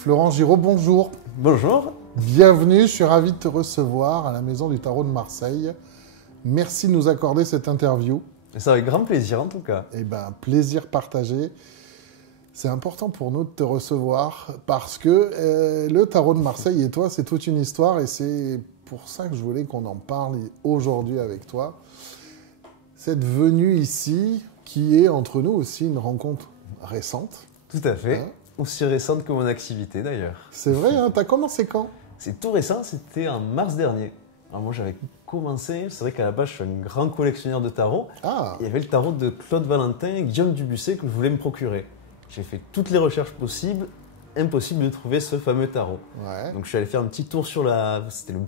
Florent Giraud, bonjour. Bonjour. Bienvenue, je suis ravi de te recevoir à la Maison du Tarot de Marseille. Merci de nous accorder cette interview. C'est avec grand plaisir en tout cas. Eh bien, plaisir partagé. C'est important pour nous de te recevoir parce que le Tarot de Marseille et toi, c'est toute une histoire et c'est pour ça que je voulais qu'on en parle aujourd'hui avec toi. Cette venue ici, qui est entre nous aussi une rencontre récente. Tout à fait. Hein? Aussi récente que mon activité d'ailleurs. C'est vrai, hein? T'as commencé quand? C'est tout récent, c'était en mars dernier. Alors moi j'avais commencé, c'est vrai qu'à la base je suis un grand collectionneur de tarot. Ah, Il y avait le tarot de Claude Valentin et Guillaume Dubussé que je voulais me procurer. J'ai fait toutes les recherches possibles, impossible de trouver ce fameux tarot. ouais. Donc je suis allé faire un petit tour sur c'était le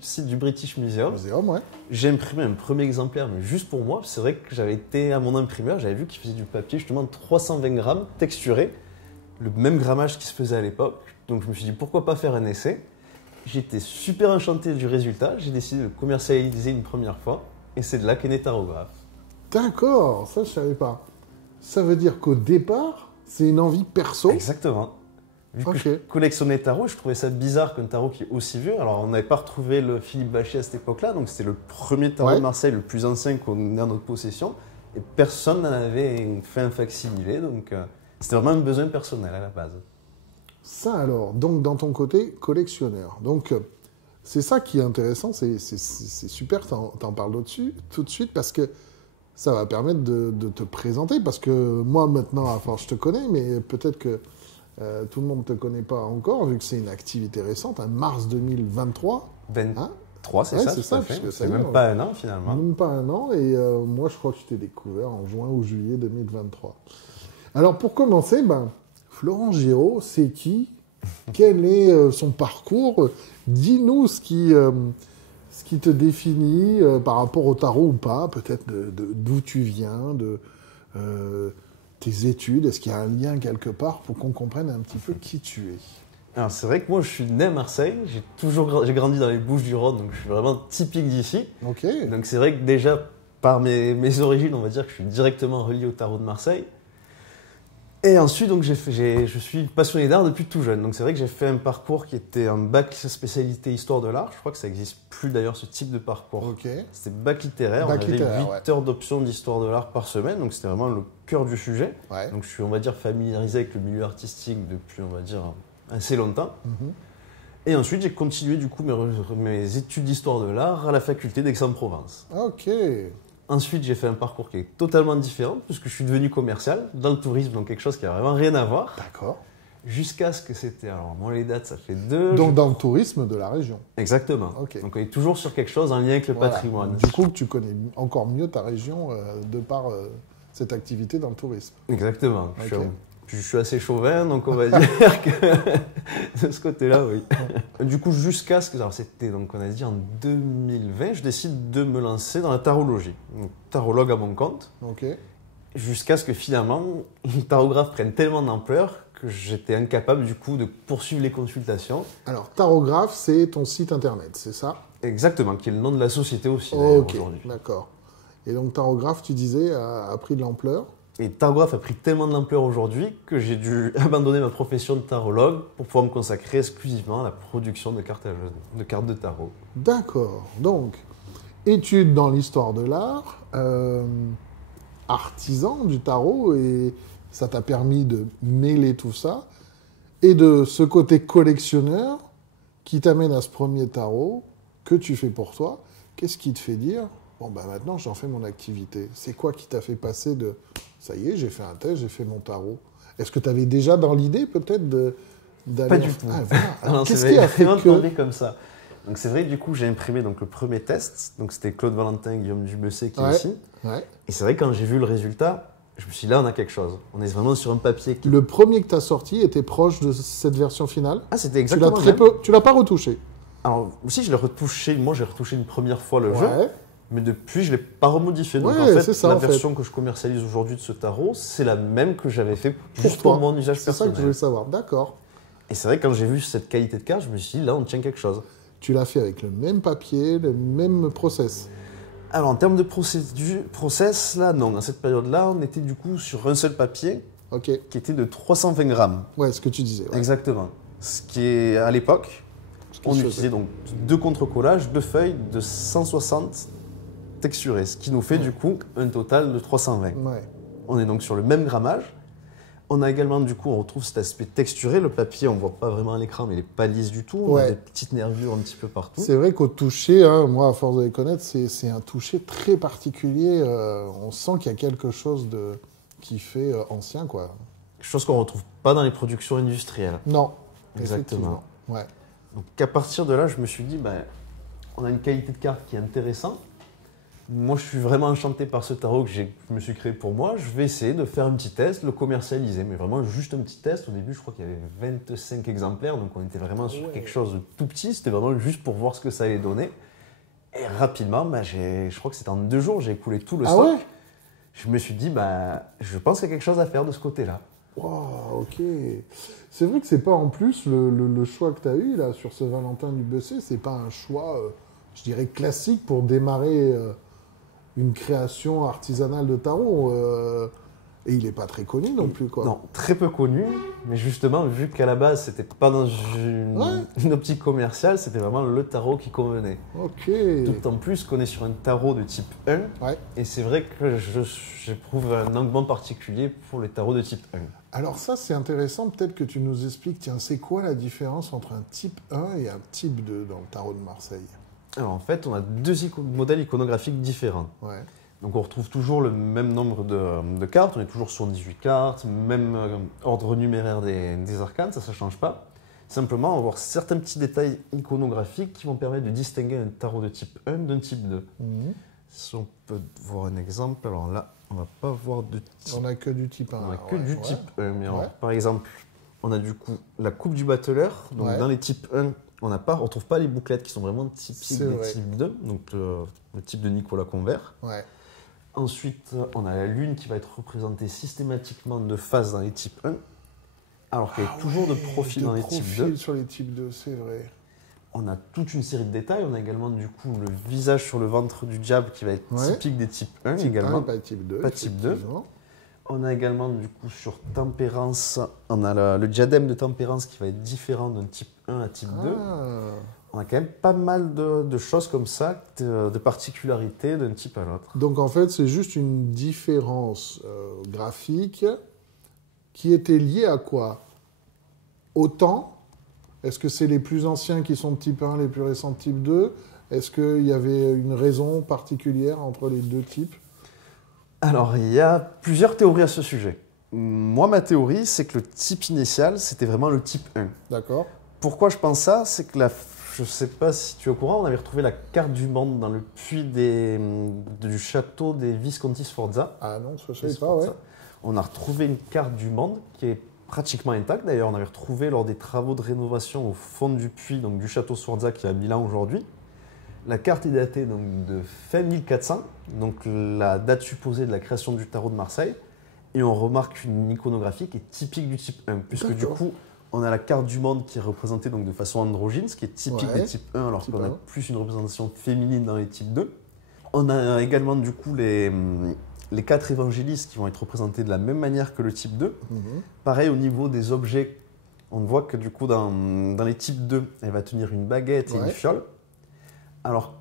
site du British Museum. Muséum, ouais. J'ai imprimé un premier exemplaire, mais juste pour moi. C'est vrai que j'avais été à mon imprimeur, j'avais vu qu'il faisait du papier justement 320 grammes texturé, le même grammage qui se faisait à l'époque. Donc je me suis dit pourquoi pas faire un essai. J'étais super enchanté du résultat, j'ai décidé de le commercialiser une première fois, et c'est de là qu'est né Tarographe. D'accord, ça je savais pas. Ça veut dire qu'au départ, c'est une envie perso. Exactement. Vu que je Ok. collectionnais tarot, je trouvais ça bizarre qu'un tarot qui est aussi vieux. Alors, on n'avait pas retrouvé le Philippe Bachet à cette époque-là, donc c'était le premier tarot Ouais. de Marseille, le plus ancien qu'on ait en notre possession. Et personne n'en avait fait un facsimilé, donc c'était vraiment un besoin personnel à la base. Ça alors, donc dans ton côté collectionneur. Donc c'est ça qui est intéressant, c'est super, t'en parles au-dessus, tout de suite, parce que ça va permettre de te présenter. Parce que moi maintenant, à force, je te connais, mais peut-être que tout le monde ne te connaît pas encore, vu que c'est une activité récente, un mars 2023. Hein? 23, c'est Ouais, ça, c'est tout ça, à fait. puisque ça C'est y est, même pas un an finalement. Même pas un an, et moi je crois que je t'ai découvert en juin ou juillet 2023. Alors pour commencer, Florent Giraud, c'est qui? Quel est son parcours? Dis-nous ce qui te définit par rapport au tarot ou pas, peut-être d'où tu viens, de tes études. Est-ce qu'il y a un lien quelque part pour qu'on comprenne un petit peu qui tu es? Alors, c'est vrai que moi, je suis né à Marseille, j'ai grandi dans les Bouches-du-Rhône, donc je suis vraiment typique d'ici. Ok. Donc c'est vrai que déjà, par mes origines, on va dire que je suis directement relié au tarot de Marseille. Et ensuite, donc, je suis passionné d'art depuis tout jeune. Donc c'est vrai que j'ai fait un parcours qui était un bac spécialité histoire de l'art. Je crois que ça n'existe plus d'ailleurs ce type de parcours. Ok. C'était bac littéraire. Bac on avait littéraire, 8 ouais. heures d'options d'histoire de l'art par semaine. Donc c'était vraiment le cœur du sujet. Ouais. Donc je suis, on va dire, familiarisé avec le milieu artistique depuis, on va dire, assez longtemps. Mhm. Et ensuite, j'ai continué du coup mes études d'histoire de l'art à la faculté d'Aix-en-Provence. Ok. Ensuite, j'ai fait un parcours qui est totalement différent, puisque je suis devenu commercial dans le tourisme, donc quelque chose qui n'a vraiment rien à voir. D'accord. Jusqu'à ce que c'était, alors moi les dates, ça fait deux. Donc dans le tourisme de la région. Exactement. Ok. Donc on est toujours sur quelque chose en lien avec le Voilà. patrimoine. Du coup, tu connais encore mieux ta région de par cette activité dans le tourisme. Exactement. Ok. Je suis assez chauvin, donc on va dire que de ce côté-là, oui. Du coup, jusqu'à ce que, alors c'était, donc on a dit en 2020, je décide de me lancer dans la tarologie. Donc, tarologue à mon compte, Ok. jusqu'à ce que finalement, les tarographes prennent tellement d'ampleur que j'étais incapable du coup de poursuivre les consultations. Alors, Tarographe, c'est ton site internet, c'est ça? Exactement, qui est le nom de la société aussi d'ailleurs, Ok, aujourd'hui. d'accord. Et donc, Tarographe, tu disais, a pris de l'ampleur. Et tarographe a pris tellement d'ampleur aujourd'hui que j'ai dû abandonner ma profession de tarologue pour pouvoir me consacrer exclusivement à la production de cartes de tarot. D'accord. Donc, études dans l'histoire de l'art, artisan du tarot, et ça t'a permis de mêler tout ça, et de ce côté collectionneur qui t'amène à ce premier tarot que tu fais pour toi. Qu'est-ce qui te fait dire, bon, maintenant j'en fais mon activité? C'est quoi qui t'a fait passer de, ça y est, j'ai fait un test, j'ai fait mon tarot? Est-ce que tu avais déjà dans l'idée peut-être d'aller... Pas du tout. Ah, voilà. Alors, Non, qu'est-ce c'est qui a fait vraiment que... tombé comme ça. Donc c'est vrai, du coup, j'ai imprimé donc, le premier test. Donc c'était Claude Valentin, Guillaume Dubussé qui est Ouais. ici. Ouais. Et c'est vrai, quand j'ai vu le résultat, je me suis dit, là, on a quelque chose. On est vraiment sur un papier qui... Le premier que tu as sorti était proche de cette version finale. Ah, c'était Tu l'as exactement très le même. peu, tu l'as pas retouché. Alors, aussi, je l'ai retouché. Moi, j'ai retouché une première fois le jeu. Ouais. Mais depuis, je ne l'ai pas remodifié. Donc Ouais, en fait, c'est ça, la en fait. version que je commercialise aujourd'hui de ce tarot, c'est la même que j'avais fait juste toi. pour mon usage C'est ça que je voulais personnel. savoir. D'accord. Et c'est vrai que quand j'ai vu cette qualité de carte, je me suis dit, là, on tient quelque chose. Tu l'as fait avec le même papier, le même process. Alors, en termes de process, là, non. À cette période-là, on était du coup sur un seul papier Ok. qui était de 320 grammes. Ouais, ce que tu disais. Ouais. Exactement. Ce qui est à l'époque, on utilisait donc 2 contre-collages, 2 feuilles de 160 texturées, ce qui nous fait du coup un total de 320. Ouais. On est donc sur le même grammage. On a également du coup, on retrouve cet aspect texturé. Le papier, on ne voit pas vraiment à l'écran, mais il n'est pas lisse du tout. On a des petites nervures un petit peu partout. C'est vrai qu'au toucher, hein, moi à force de les connaître, c'est un toucher très particulier. On sent qu'il y a quelque chose qui fait ancien, quoi. Chose qu'on ne retrouve pas dans les productions industrielles. Non, exactement. Ouais. Donc à partir de là, je me suis dit, on a une qualité de carte qui est intéressante. Moi, je suis vraiment enchanté par ce tarot que je me suis créé pour moi. Je vais essayer de faire un petit test, le commercialiser, mais vraiment juste un petit test. Au début, je crois qu'il y avait 25 exemplaires, donc on était vraiment sur quelque chose de tout petit. C'était vraiment juste pour voir ce que ça allait donner. Et rapidement, je crois que c'était en 2 jours, j'ai écoulé tout le stock. Ouais. Je me suis dit, je pense qu'il y a quelque chose à faire de ce côté-là. Wow, ok. C'est vrai que c'est pas en plus le choix que tu as eu là sur ce Valentin du Bessé, c'est pas un choix, je dirais, classique pour démarrer une création artisanale de tarot. Et il n'est pas très connu non plus, quoi. Non, très peu connu, mais justement, vu qu'à la base, c'était pas dans une optique commerciale, c'était vraiment le tarot qui convenait. Ok. D'autant plus qu'on est sur un tarot de type 1, et c'est vrai que j'éprouve un engouement particulier pour les tarots de type 1. Alors ça, c'est intéressant, peut-être que tu nous expliques, tiens, c'est quoi la différence entre un type 1 et un type 2 dans le tarot de Marseille? Alors en fait, on a 2 modèles iconographiques différents. Ouais. Donc on retrouve toujours le même nombre de cartes, on est toujours sur 18 cartes, même ordre numéraire des arcanes, ça ne change pas. Simplement, on va avoir certains petits détails iconographiques qui vont permettre de distinguer un tarot de type 1 d'un type 2. Si on peut voir un exemple, alors là, on ne va pas voir de type... On n'a que du type 1. On n'a que du type 1, mais alors, par exemple, on a du coup la coupe du battleur, donc dans les types 1, on ne trouve pas les bouclettes qui sont vraiment typiques des types 2, donc le type de Nicolas Convert. Ouais. Ensuite, on a la lune qui va être représentée systématiquement de face dans les types 1, alors qu'il y a toujours de profil dans les types 2. Sur les types 2, c'est vrai. On a toute une série de détails. On a également du coup le visage sur le ventre du diable qui va être typique des types 1 type également. 1 et pas type 2. Pas type 2. On a également du coup sur tempérance, on a le diadème de tempérance qui va être différent d'un type 1 à type 2. On a quand même pas mal de choses comme ça, de particularités d'un type à l'autre. Donc en fait, c'est juste une différence graphique qui était liée à quoi? Au temps? Est-ce que c'est les plus anciens qui sont de type 1, les plus récents de type 2? Est-ce qu'il y avait une raison particulière entre les deux types? Alors, il y a plusieurs théories à ce sujet. Moi, ma théorie, c'est que le type initial, c'était vraiment le type 1. D'accord. Pourquoi je pense ça? C'est que je ne sais pas si tu es au courant, on avait retrouvé la carte du monde dans le puits du château des Visconti Sforza. Ah non, je ne sais pas, ouais. On a retrouvé une carte du monde qui est pratiquement intacte. D'ailleurs, on avait retrouvé lors des travaux de rénovation au fond du puits, donc du château Sforza qui est à Milan aujourd'hui. La carte est datée donc, de fin 1400, donc la date supposée de la création du tarot de Marseille. Et on remarque une iconographie qui est typique du type 1, puisque du coup, on a la carte du monde qui est représentée donc, de façon androgyne, ce qui est typique des types 1, alors qu'on a plus une représentation féminine dans les types 2. On a également du coup les 4 évangélistes qui vont être représentés de la même manière que le type 2. Pareil au niveau des objets, on voit que du coup dans les types 2, elle va tenir une baguette et une fiole, alors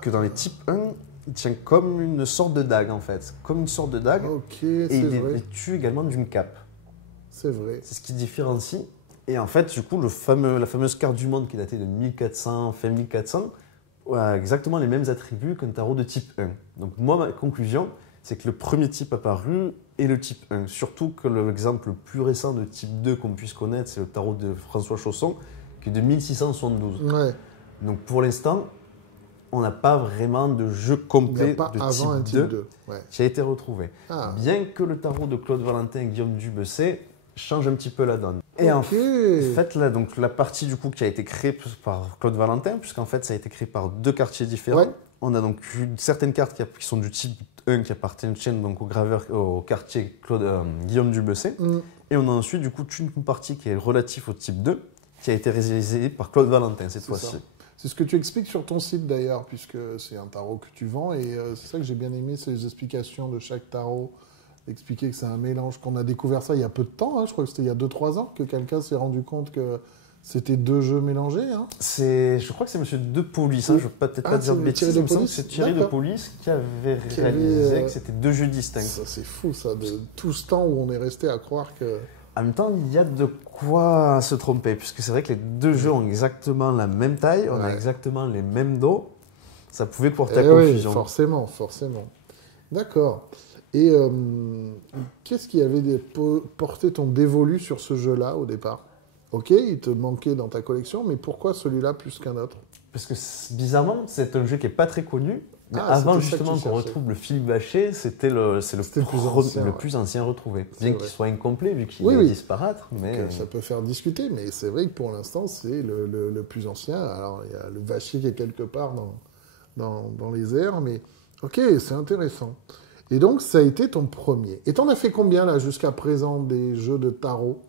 que dans les types 1, il tient comme une sorte de dague en fait, comme une sorte de dague, et il est vêtu également d'une cape. C'est vrai. C'est ce qui différencie. Et en fait, du coup, la fameuse carte du monde qui est datée de 1400, fin 1400, a exactement les mêmes attributs qu'un tarot de type 1. Donc moi, ma conclusion, c'est que le premier type apparu est le type 1. Surtout que l'exemple le plus récent de type 2 qu'on puisse connaître, c'est le tarot de François Chausson, qui est de 1672. Ouais. Donc pour l'instant, on n'a pas vraiment de jeu complet de type 2 qui a été retrouvé. Bien que le tarot de Claude Valentin et Guillaume Dubessé change un petit peu la donne. Et en fait, là, donc, la partie du coup qui a été créée par Claude Valentin, puisqu'en fait ça a été créé par 2 quartiers différents. On a donc certaines cartes qui sont du type 1 qui appartiennent donc au quartier Guillaume Dubessé. Et on a ensuite du coup une partie qui est relative au type 2 qui a été réalisée par Claude Valentin cette fois-ci. C'est ce que tu expliques sur ton site d'ailleurs, puisque c'est un tarot que tu vends. Et c'est ça que j'ai bien aimé, c'est les explications de chaque tarot expliquer que c'est un mélange, qu'on a découvert ça il y a peu de temps, hein, je crois que c'était il y a 2-3 ans que quelqu'un s'est rendu compte que c'était 2 jeux mélangés. Hein. Je crois que c'est Monsieur De Police, hein, je ne veux peut-être pas dire de bêtises, il me semble que c'est Thierry De Police qui avait réalisé que c'était 2 jeux distincts. Ça c'est fou ça, de tout ce temps où on est resté à croire que... En même temps, il y a de quoi se tromper, puisque c'est vrai que les 2 jeux ont exactement la même taille, on a exactement les mêmes dos, ça pouvait porter à confusion. Oui, forcément. D'accord. Et qu'est-ce qui avait porté ton dévolu sur ce jeu-là au départ? Ok, il te manquait dans ta collection, mais pourquoi celui-là plus qu'un autre? Parce que bizarrement, c'est un jeu qui n'est pas très connu. Mais avant justement qu'on retrouve le Philippe Vacher, c'est le plus ancien retrouvé. Bien qu'il soit incomplet vu qu'il est disparate. Mais... ça peut faire discuter, mais c'est vrai que pour l'instant c'est le plus ancien. Alors il y a le Vacher qui est quelque part dans les airs, mais ok, c'est intéressant. Et donc ça a été ton premier. Et t'en as fait combien là jusqu'à présent des jeux de tarot?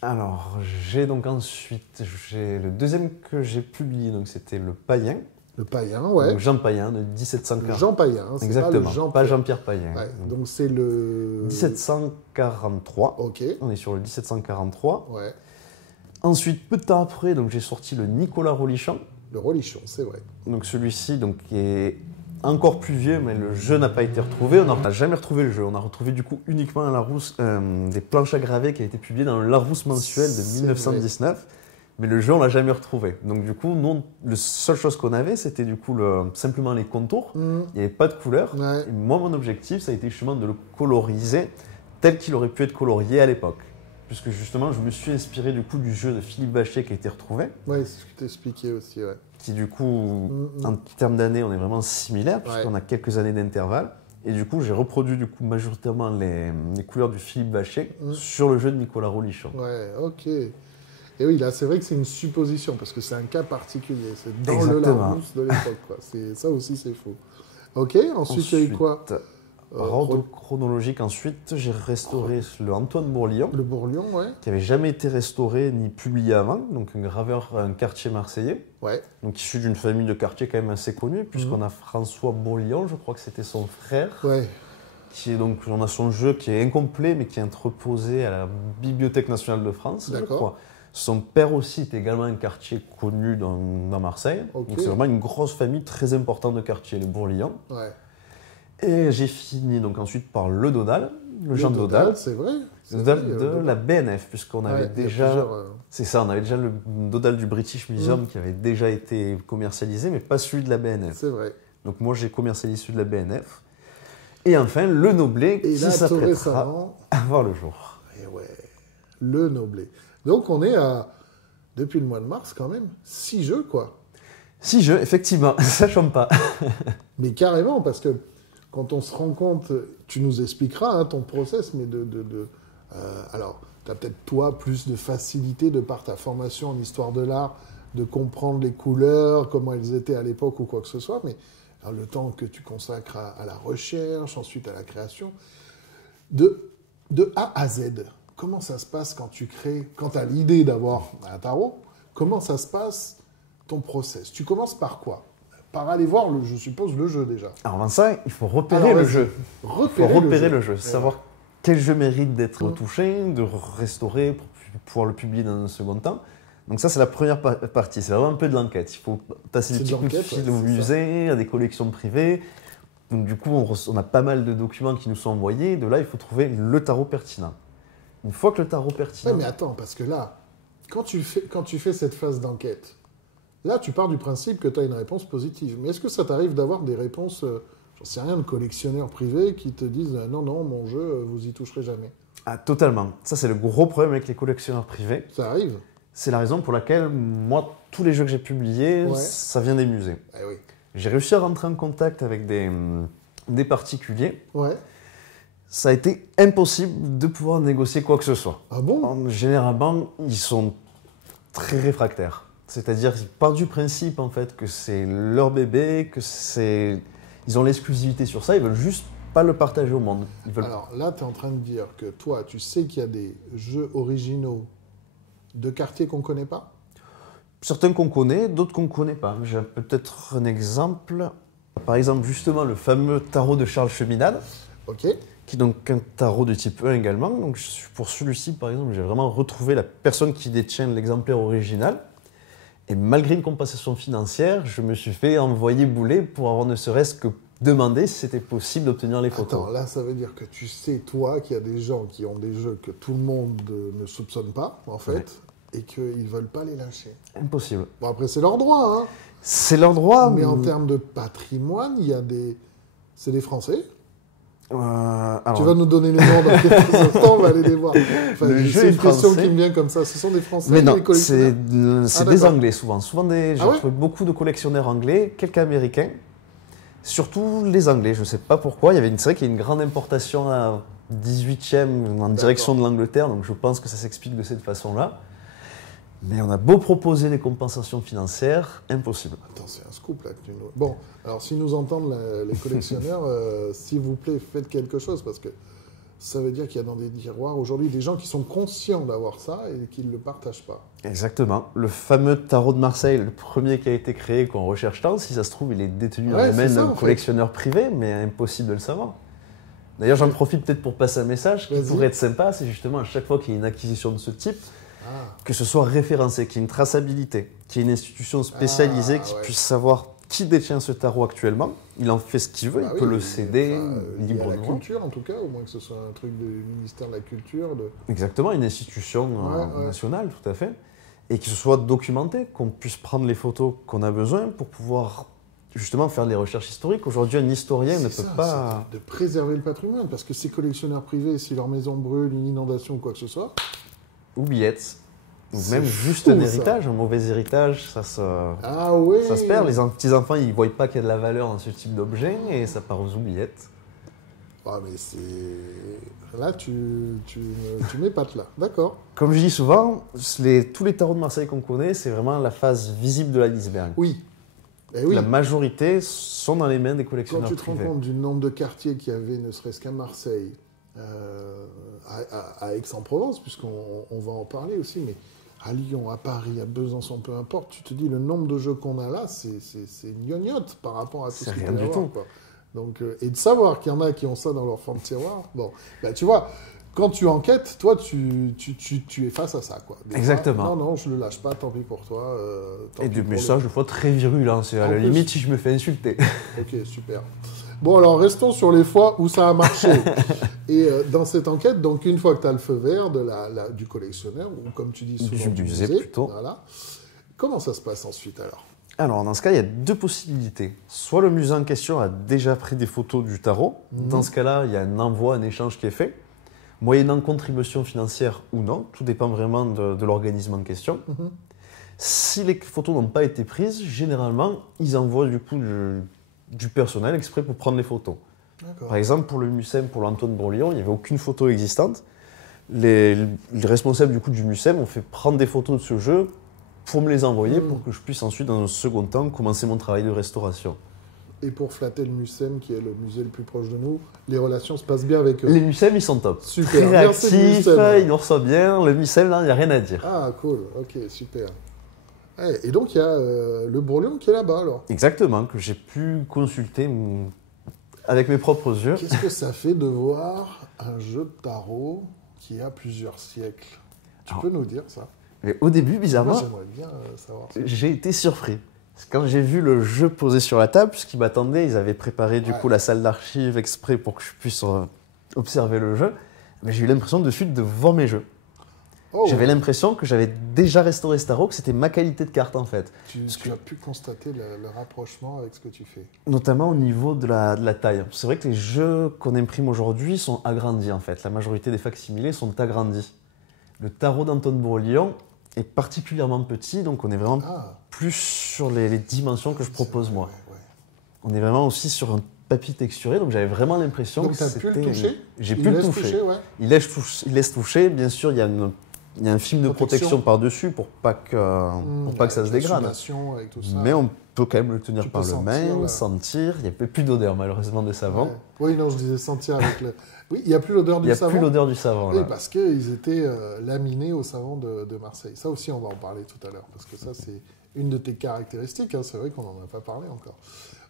Alors j'ai donc ensuite, le deuxième que j'ai publié, donc c'était le Païen. Le Païen, ouais. Donc Jean Païen de 1740. Jean Païen, c'est exactement, pas Jean-Pierre Païen. Ouais, donc c'est le... 1743. Ok. On est sur le 1743. Ouais. Ensuite, peu de temps après, donc j'ai sorti le Nicolas Rolichon. Le Rolichon, c'est vrai. Donc celui-ci, donc qui est encore plus vieux, mais le jeu n'a pas été retrouvé. On n'a jamais retrouvé le jeu. On a retrouvé du coup uniquement un Larousse, des planches à graver qui a été publié dans le Larousse mensuel de 1919. Vrai. Mais le jeu, on l'a jamais retrouvé. Donc du coup, nous, la seule chose qu'on avait, c'était du coup simplement les contours. Il n'y avait pas de couleur. Ouais. Et moi, mon objectif, ça a été justement de le coloriser tel qu'il aurait pu être colorié à l'époque. Puisque justement, je me suis inspiré du coup du jeu de Philippe Vacher qui a été retrouvé. Oui, c'est ce que tu expliquais aussi, ouais. Qui du coup, en termes d'années, on est vraiment similaires, puisqu'on a quelques années d'intervalle. Et du coup, j'ai reproduit du coup majoritairement les couleurs du Philippe Vacher sur le jeu de Nicolas Rolichon. Ouais, ok. Et oui, là, c'est vrai que c'est une supposition, parce que c'est un cas particulier. C'est dans exactement. Le Larousse de l'époque, quoi. Ça aussi, c'est faux. Ok, ensuite, il y a eu quoi? Ordre chronologique, ensuite, j'ai restauré le Antoine Bourlion. Le Bourlion, ouais. Qui n'avait jamais été restauré ni publié avant. Donc, un graveur, un quartier marseillais. Ouais. Donc, issu d'une famille de quartier quand même assez connue, puisqu'on a François Bourlion, je crois que c'était son frère. Ouais. Donc, on a son jeu qui est incomplet, mais qui est entreposé à la Bibliothèque nationale de France, je crois. Son père aussi est également un quartier connu dans Marseille. Okay. Donc, c'est vraiment une grosse famille très importante de quartier, les Bourlions. Ouais. Et j'ai fini donc ensuite par le Dodal, le Jean Dodal. C'est vrai. Le Dodal de la BNF, puisqu'on avait déjà... C'est ça, on avait déjà le Dodal du British Museum qui avait déjà été commercialisé, mais pas celui de la BNF. C'est vrai. Donc moi, j'ai commercialisé celui de la BNF. Et enfin, le Noblet, qui s'apprêtera à voir le jour. Et ouais, le Noblet. Donc on est à, depuis le mois de mars quand même, 6 jeux quoi. 6 jeux, effectivement, ça chante pas. Mais carrément, parce que quand on se rend compte, tu nous expliqueras ton process, mais alors, tu as peut-être toi plus de facilité de par ta formation en histoire de l'art, de comprendre les couleurs, comment elles étaient à l'époque ou quoi que ce soit, mais alors, le temps que tu consacres à la recherche, ensuite à la création, de A à Z. Comment ça se passe quand tu crées, quand tu as l'idée d'avoir un tarot, comment ça se passe ton process? Tu commences par quoi? Par aller voir, je suppose, le jeu déjà. Alors avant ça, il faut repérer le jeu. Il faut repérer le jeu, savoir quel jeu mérite d'être touché, de restaurer pour pouvoir le publier dans un second temps. Donc ça, c'est la première partie, c'est vraiment un peu de l'enquête. Il faut passer des petits coups de fil au musée, à des collections privées. Donc du coup, on a pas mal de documents qui nous sont envoyés. De là, il faut trouver le tarot pertinent. Une fois que le tarot pertinent... Oui, mais attends, parce que là, quand tu fais cette phase d'enquête, là, tu pars du principe que tu as une réponse positive. Mais est-ce que ça t'arrive d'avoir des réponses, j'en sais rien, de collectionneurs privés qui te disent « Non, non, mon jeu, vous y toucherez jamais ». Ah, totalement. Ça, c'est le gros problème avec les collectionneurs privés. Ça arrive. C'est la raison pour laquelle, moi, tous les jeux que j'ai publiés, ça vient des musées. Eh oui. J'ai réussi à rentrer en contact avec des particuliers. Ouais. Ça a été impossible de pouvoir négocier quoi que ce soit. Ah bon? Généralement, ils sont très réfractaires. C'est-à-dire qu'ils partent du principe en fait que c'est leur bébé, ils ont l'exclusivité sur ça, ils veulent juste pas le partager au monde. Alors là, tu es en train de dire que toi, tu sais qu'il y a des jeux originaux de quartier qu'on connaît pas? Certains qu'on connaît, d'autres qu'on connaît pas. J'ai peut-être un exemple. Par exemple, justement, le fameux tarot de Charles Cheminade. Ok. qui est donc un tarot de type 1 également. Donc pour celui-ci, par exemple, j'ai vraiment retrouvé la personne qui détient l'exemplaire original. Et malgré une compensation financière, je me suis fait envoyer bouler pour avoir ne serait-ce que demandé si c'était possible d'obtenir les photos. Attends, là, ça veut dire que tu sais, toi, qu'il y a des gens qui ont des jeux que tout le monde ne soupçonne pas, en fait, Ouais. Et qu'ils ne veulent pas les lâcher. Impossible. Bon, après, c'est leur droit, hein. C'est leur droit. Mais en termes de patrimoine, il y a des... C'est des Français. Alors, Tu vas nous donner les noms dans quelques instants, on va aller les voir. Enfin, Le jeu c'est est une question français. qui me vient comme ça. Ce sont des Français, mais non, les collectionneurs. c'est Ah, des d'accord. Anglais souvent. J'ai Ah ouais trouvé beaucoup de collectionneurs anglais, quelques Américains. Surtout les Anglais, je ne sais pas pourquoi. C'est vrai qu'il y a une grande importation à 18e en direction de l'Angleterre, donc je pense que ça s'explique de cette façon-là. Mais on a beau proposer des compensations financières, impossible. Attends, c'est un scoop là que tu nous... Bon, alors si nous entendent les collectionneurs, s'il vous plaît, faites quelque chose parce que ça veut dire qu'il y a dans des tiroirs aujourd'hui des gens qui sont conscients d'avoir ça et qui ne le partagent pas. Exactement. Le fameux tarot de Marseille, le premier qui a été créé, qu'on recherche tant, si ça se trouve, il est détenu dans Ouais, les mains c'est ça, d'un en fait. collectionneur privé, mais impossible de le savoir. D'ailleurs, j'en profite peut-être pour passer un message qui Vas-y. pourrait être sympa, c'est justement à chaque fois qu'il y a une acquisition de ce type, Ah, que ce soit référencé, qu'il y ait une traçabilité, qu'il y ait une institution spécialisée qui ouais. puisse savoir qui détient ce tarot actuellement. Il en fait ce qu'il veut, bah il oui, peut le céder enfin, lié à la librement. culture en tout cas, au moins que ce soit un truc du ministère de la Culture. Exactement, une institution Ouais. nationale, tout à fait. Et que ce soit documenté, qu'on puisse prendre les photos qu'on a besoin pour pouvoir justement faire des recherches historiques. Aujourd'hui, un historien ne C'est peut ça, pas... c'est de préserver le patrimoine parce que ces collectionneurs privés, si leur maison brûle, une inondation ou quoi que ce soit, Oubliettes. Ou C'est même fou, juste un ça. héritage, un mauvais héritage, ça se ah ouais, perd. Les petits-enfants, ils ne voient pas qu'il y a de la valeur dans ce type d'objet et ça part aux oubliettes. Ah, mais c'est... Là, tu m'épates là. D'accord. Comme je dis souvent, tous les tarots de Marseille qu'on connaît, c'est vraiment la face visible de l'iceberg. Oui. Eh oui. La majorité sont dans les mains des Quand collectionneurs tu te rends privés. compte du nombre de quartiers qu'il y avait, ne serait-ce qu'à Marseille, à Aix-en-Provence, puisqu'on va en parler aussi, mais à Lyon, à Paris, à Besançon, peu importe, tu te dis le nombre de jeux qu'on a là, c'est une gnognotte par rapport à tout C'est ce qu'il rien peut y du avoir, tout. quoi. Donc, et de savoir qu'il y en a qui ont ça dans leur fond de tiroir, bon, bah, tu vois, quand tu enquêtes, toi, tu es face à ça, quoi. Des fois, Exactement. non, je le lâche pas, tant pis pour toi. Tant Et pis des pour messages, des fois, très virulents. C'est à En la plus. limite si je me fais insulter. Ok, super. Bon, alors restons sur les fois où ça a marché. Et dans cette enquête, donc une fois que tu as le feu vert du collectionneur, ou comme tu dis souvent Du du musée, musée, plutôt. voilà. Comment ça se passe ensuite alors? Alors, dans ce cas, il y a deux possibilités. Soit le musée en question a déjà pris des photos du tarot. Dans ce cas-là, il y a un envoi, un échange qui est fait, moyennant contribution financière ou non. Tout dépend vraiment de l'organisme en question. Mhm. Si les photos n'ont pas été prises, généralement, ils envoient du coup du personnel exprès pour prendre les photos. D'accord. Par exemple, pour le MUSEM, pour l'Antoine Brolion, il n'y avait aucune photo existante. Les responsables du coup du MUSEM ont fait prendre des photos de ce jeu pour me les envoyer pour que je puisse ensuite, dans un second temps, commencer mon travail de restauration. Et pour flatter le MUSEM, qui est le musée le plus proche de nous, les relations se passent bien avec eux. Les MUSEM, ils sont top. Super, Très merci, réactifs, MUSEM. ils nous reçoivent bien. Le MUSEM, là, il n'y a rien à dire. Ah, cool, ok, super. Ouais, et donc il y a le Bourlion qui est là-bas alors. Exactement, que j'ai pu consulter avec mes propres yeux. Qu'est-ce que ça fait de voir un jeu de tarot qui a plusieurs siècles? Tu Alors, peux nous dire ça? Mais au début, Moi, bizarrement, j'aimerais bien savoir ça. j'ai été surpris. Parce que quand j'ai vu le jeu posé sur la table, puisqu'ils m'attendaient, ils avaient préparé du coup la salle d'archives exprès pour que je puisse observer le jeu, mais j'ai eu l'impression de suite de voir mes jeux. Oh, J'avais l'impression que j'avais déjà restauré ce tarot, que c'était ma qualité de carte en fait. tu as pu constater le rapprochement avec ce que tu fais. Notamment au niveau de la taille. C'est vrai que les jeux qu'on imprime aujourd'hui sont agrandis en fait. La majorité des facsimilés sont agrandis. Le tarot d'Antoine Bourlion est particulièrement petit, donc on est vraiment Ah, plus sur les dimensions que je propose c'est moi. vrai, ouais. On est vraiment aussi sur un papier texturé, donc j'avais vraiment l'impression Donc que tu as c'était... pu le toucher? J'ai Il pu le laisse toucher. ouais. Il laisse toucher, bien sûr, il y a un film de protection par-dessus pour pas que ça se Avec la dégrade. sudation, avec tout ça. Mais on peut quand même le tenir Tu par peux le sentir, main, là. sentir. Il n'y avait plus d'odeur malheureusement de savon. Ouais. Oui, non, je disais sentir avec le... Oui, il n'y a plus l'odeur Il du n'y a savon. plus l'odeur du savon. Oui, Là. parce qu'ils étaient laminés au savon de Marseille. Ça aussi, on va en parler tout à l'heure, parce que ça, c'est une de tes caractéristiques. Hein. C'est vrai qu'on n'en a pas parlé encore.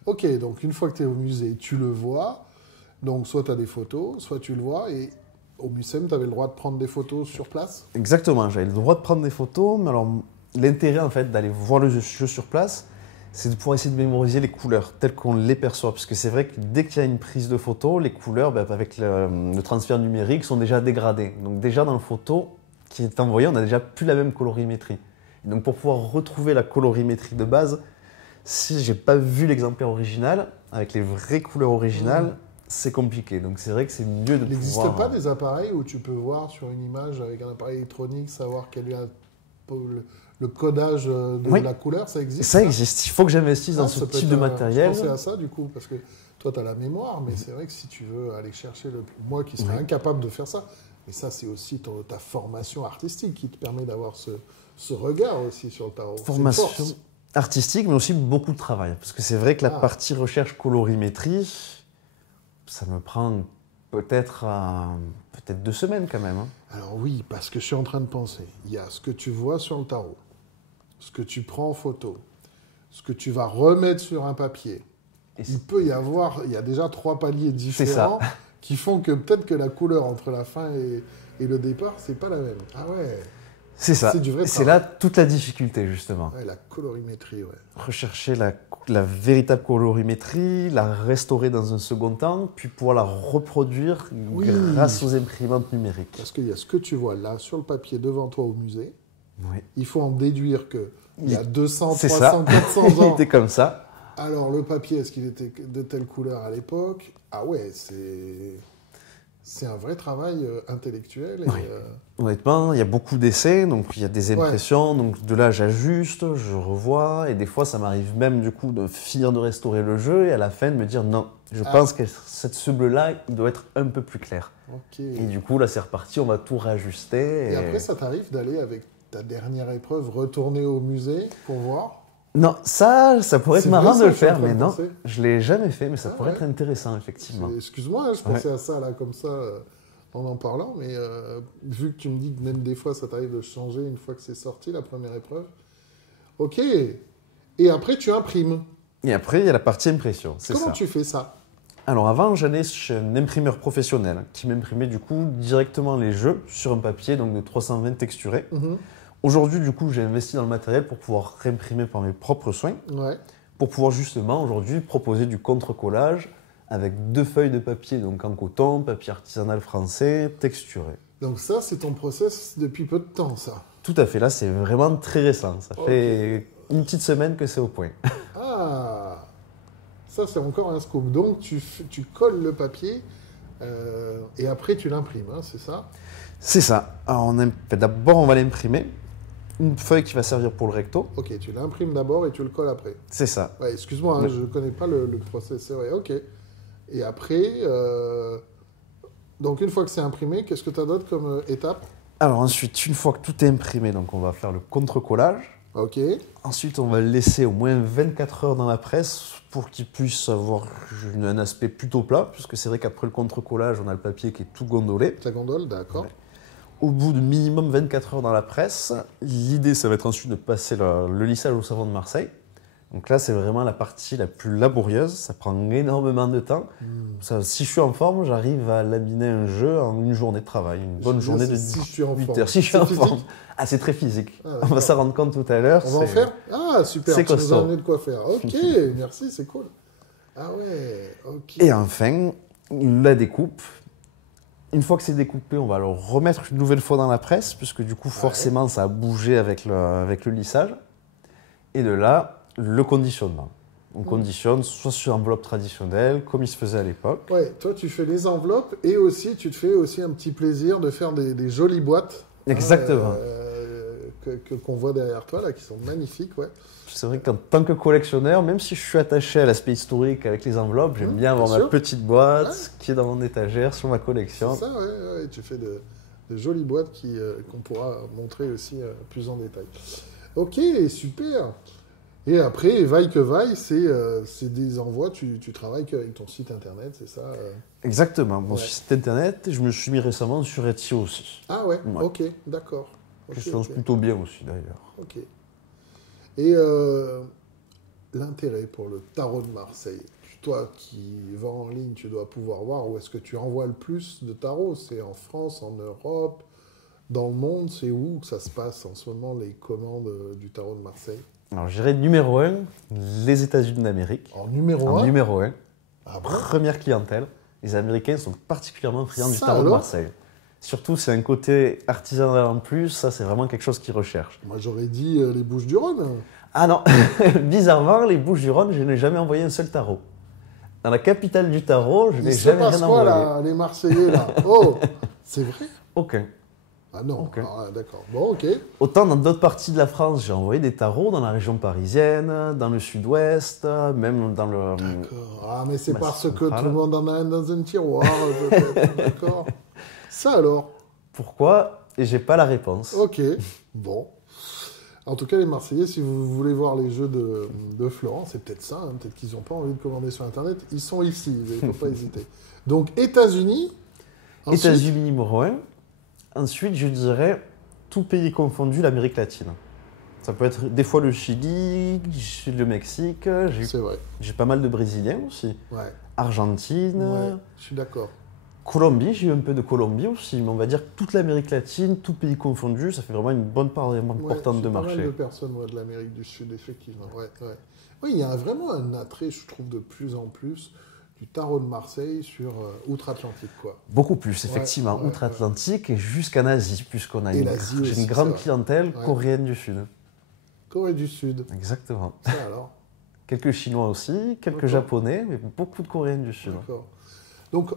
Ok, donc une fois que tu es au musée, tu le vois. Donc, soit tu as des photos, soit tu le vois. Et au MUSEM, tu avais le droit de prendre des photos sur place? Exactement, j'avais le droit de prendre des photos, mais alors l'intérêt en fait d'aller voir le jeu sur place, c'est de pouvoir essayer de mémoriser les couleurs telles qu'on les perçoit. Parce que c'est vrai que dès qu'il y a une prise de photo, les couleurs, avec le transfert numérique, sont déjà dégradées. Donc déjà dans la photo qui est envoyée, on n'a déjà plus la même colorimétrie. Et donc pour pouvoir retrouver la colorimétrie de base, si j'ai pas vu l'exemplaire original, avec les vraies couleurs originales, c'est compliqué. Donc c'est vrai que c'est mieux de Il n'existe pouvoir... pas des appareils où tu peux voir sur une image avec un appareil électronique, savoir quel est le codage de la couleur? Ça existe? Ça existe. Il faut que j'investisse dans ce Ça peut type être de matériel. Je pensais à ça du coup, parce que toi tu as la mémoire, mais c'est vrai que si tu veux aller chercher moi qui serais incapable de faire ça, mais ça c'est aussi ta formation artistique qui te permet d'avoir ce regard aussi sur le tarot. Formation artistique, mais aussi beaucoup de travail. Parce que c'est vrai que la partie recherche colorimétrie, ça me prend peut-être 2 semaines quand même. Alors oui, parce que je suis en train de penser. Il y a ce que tu vois sur le tarot, ce que tu prends en photo, ce que tu vas remettre sur un papier. Il y a déjà 3 paliers différents qui font que peut-être que la couleur entre la fin et le départ, c'est pas la même. Ah ouais. C'est ça. C'est du vrai travail. C'est là toute la difficulté, justement. Ouais, la colorimétrie, ouais. Rechercher la véritable colorimétrie, la restaurer dans un second temps, puis pouvoir la reproduire grâce aux imprimantes numériques. Parce qu'il y a ce que tu vois là, sur le papier, devant toi au musée. Oui. Il faut en déduire qu'il y a 200, c'est 300, 400 ans. Il était comme ça. Alors, le papier, est-ce qu'il était de telle couleur à l'époque? Ah ouais, c'est un vrai travail intellectuel. Honnêtement, il y a beaucoup d'essais, donc il y a des impressions, donc de là j'ajuste, je revois, et des fois ça m'arrive même du coup de finir de restaurer le jeu et à la fin de me dire non, je pense que ce bleu-là, il doit être un peu plus clair. Et du coup là c'est reparti, on va tout rajuster. Et après ça t'arrive d'aller avec ta dernière épreuve retourner au musée pour voir? Non, ça pourrait être marrant de le faire, mais non, penser. Je l'ai jamais fait, mais ça pourrait être intéressant, effectivement. Excuse-moi, je pensais à ça, là, comme ça, en parlant, mais vu que tu me dis que même des fois, ça t'arrive de changer une fois que c'est sorti, la première épreuve. Ok. Et après, tu imprimes. Et après, il y a la partie impression, c'est ça. Comment tu fais ça? Alors avant, j'allais chez un imprimeur professionnel qui m'imprimait du coup directement les jeux sur un papier donc de 320 texturé. Aujourd'hui, du coup, j'ai investi dans le matériel pour pouvoir réimprimer par mes propres soins, pour pouvoir justement aujourd'hui proposer du contre-collage avec 2 feuilles de papier, donc en coton, papier artisanal français, texturé. Donc ça, c'est ton process depuis peu de temps, ça? Tout à fait, là, c'est vraiment très récent. Ça fait une petite semaine que c'est au point. Ah, ça, c'est encore un scoop. Donc, tu colles le papier et après, tu l'imprimes, hein, c'est ça? C'est ça. Alors, d'abord, on va l'imprimer. Une feuille qui va servir pour le recto. Ok, tu l'imprimes d'abord et tu le colles après. C'est ça. Ouais, excuse-moi, je ne connais pas le process. Ouais, ok. Et après, donc une fois que c'est imprimé, qu'est-ce que tu as d'autre comme étape? Alors ensuite, une fois que tout est imprimé, donc on va faire le contre-collage. Ok. Ensuite, on va le laisser au moins 24 heures dans la presse pour qu'il puisse avoir un aspect plutôt plat, puisque c'est vrai qu'après le contre-collage, on a le papier qui est tout gondolé. Ça gondole, d'accord. Ouais. Au bout de minimum 24 heures dans la presse, l'idée, ça va être ensuite de passer le lissage au savon de Marseille. Donc là, c'est vraiment la partie la plus laborieuse. Ça prend énormément de temps. Ça, si je suis en forme, j'arrive à laminer un jeu en une journée de travail. Une bonne journée de 8 heures. Si je suis en forme. Ah, c'est très physique. On va s'en rendre compte tout à l'heure. On va en faire? Ah, super. C'est costaud. Tu nous as amené de quoi faire. Ok, merci, c'est cool. Ah ouais, ok. Et enfin, la découpe. Une fois que c'est découpé, on va le remettre une nouvelle fois dans la presse, puisque du coup, forcément, ça a bougé avec le lissage. Et de là, le conditionnement. On conditionne soit sur enveloppe traditionnelle, comme il se faisait à l'époque. Ouais, toi, tu fais les enveloppes et aussi, tu te fais aussi un petit plaisir de faire des jolies boîtes. Exactement. Qu'on voit derrière toi, là, qui sont magnifiques, ouais. C'est vrai qu'en tant que collectionneur, même si je suis attaché à l'aspect historique avec les enveloppes, j'aime bien avoir ma petite boîte qui est dans mon étagère sur ma collection. C'est ça, ouais. Tu fais de jolies boîtes qu'on pourra montrer aussi plus en détail. Ok, super. Et après, vaille que vaille, c'est des envois, tu travailles qu'avec ton site internet, c'est ça Exactement, mon site internet, je me suis mis récemment sur Etsy aussi. Ah ouais. Ok, d'accord. Qui se lance plutôt bien aussi d'ailleurs. Ok. Et l'intérêt pour le tarot de Marseille, toi qui vends en ligne, tu dois pouvoir voir où est-ce que tu envoies le plus de tarots. C'est en France, en Europe, dans le monde, c'est où que ça se passe en ce moment, les commandes du tarot de Marseille? Alors, je dirais numéro 1, les États-Unis d'Amérique. En numéro En 1? numéro 1, Ah bon? première clientèle. Les Américains sont particulièrement friands du Ça tarot de alors? Marseille. Surtout, c'est un côté artisanal en plus, ça c'est vraiment quelque chose qu'ils recherchent. Moi j'aurais dit les Bouches-du-Rhône. Ah non, bizarrement, les Bouches-du-Rhône, je n'ai jamais envoyé un seul tarot. Dans la capitale du tarot, je Il n'ai se jamais passe rien quoi envoyé. là, les Marseillais là? Oh, c'est vrai? Aucun. Ah non, Ok. ah, d'accord. Bon, ok. Autant dans d'autres parties de la France, j'ai envoyé des tarots dans la région parisienne, dans le sud-ouest, même dans le... D'accord. Ah, mais c'est Bah, parce c'est que central. tout le monde en a un dans un tiroir, peut-être. D'accord. Ça alors? Pourquoi? Et j'ai pas la réponse. Ok. Bon. En tout cas, les Marseillais, si vous voulez voir les jeux de Florent, c'est peut-être ça, hein, peut-être qu'ils n'ont pas envie de commander sur Internet, ils sont ici, il ne faut pas hésiter. Donc, États-Unis. Ensuite, États-Unis numéro 1. Ensuite, je dirais tout pays confondu, l'Amérique latine. Ça peut être des fois le Chili, le Mexique, c'est vrai. j'ai pas mal de Brésiliens aussi. Ouais. Argentine, Ouais, je suis d'accord. Colombie, j'ai eu un peu de Colombie aussi, mais on va dire toute l'Amérique latine, tout pays confondu, ça fait vraiment une bonne part importante Ouais, de pas marché. mal de personnes de l'Amérique du Sud, effectivement. Ouais, ouais. Oui, il y a vraiment un attrait, je trouve, de plus en plus du tarot de Marseille sur outre-Atlantique, quoi. Beaucoup plus, effectivement, ouais, outre-Atlantique et jusqu'en Asie, puisqu'on a Et une, l'Asie j'ai aussi, une grande c'est vrai. clientèle Ouais. coréenne du Sud. Corée du Sud, Exactement. ça alors. Quelques Chinois aussi, quelques D'accord. Japonais, mais beaucoup de Coréennes du Sud. D'accord. Donc,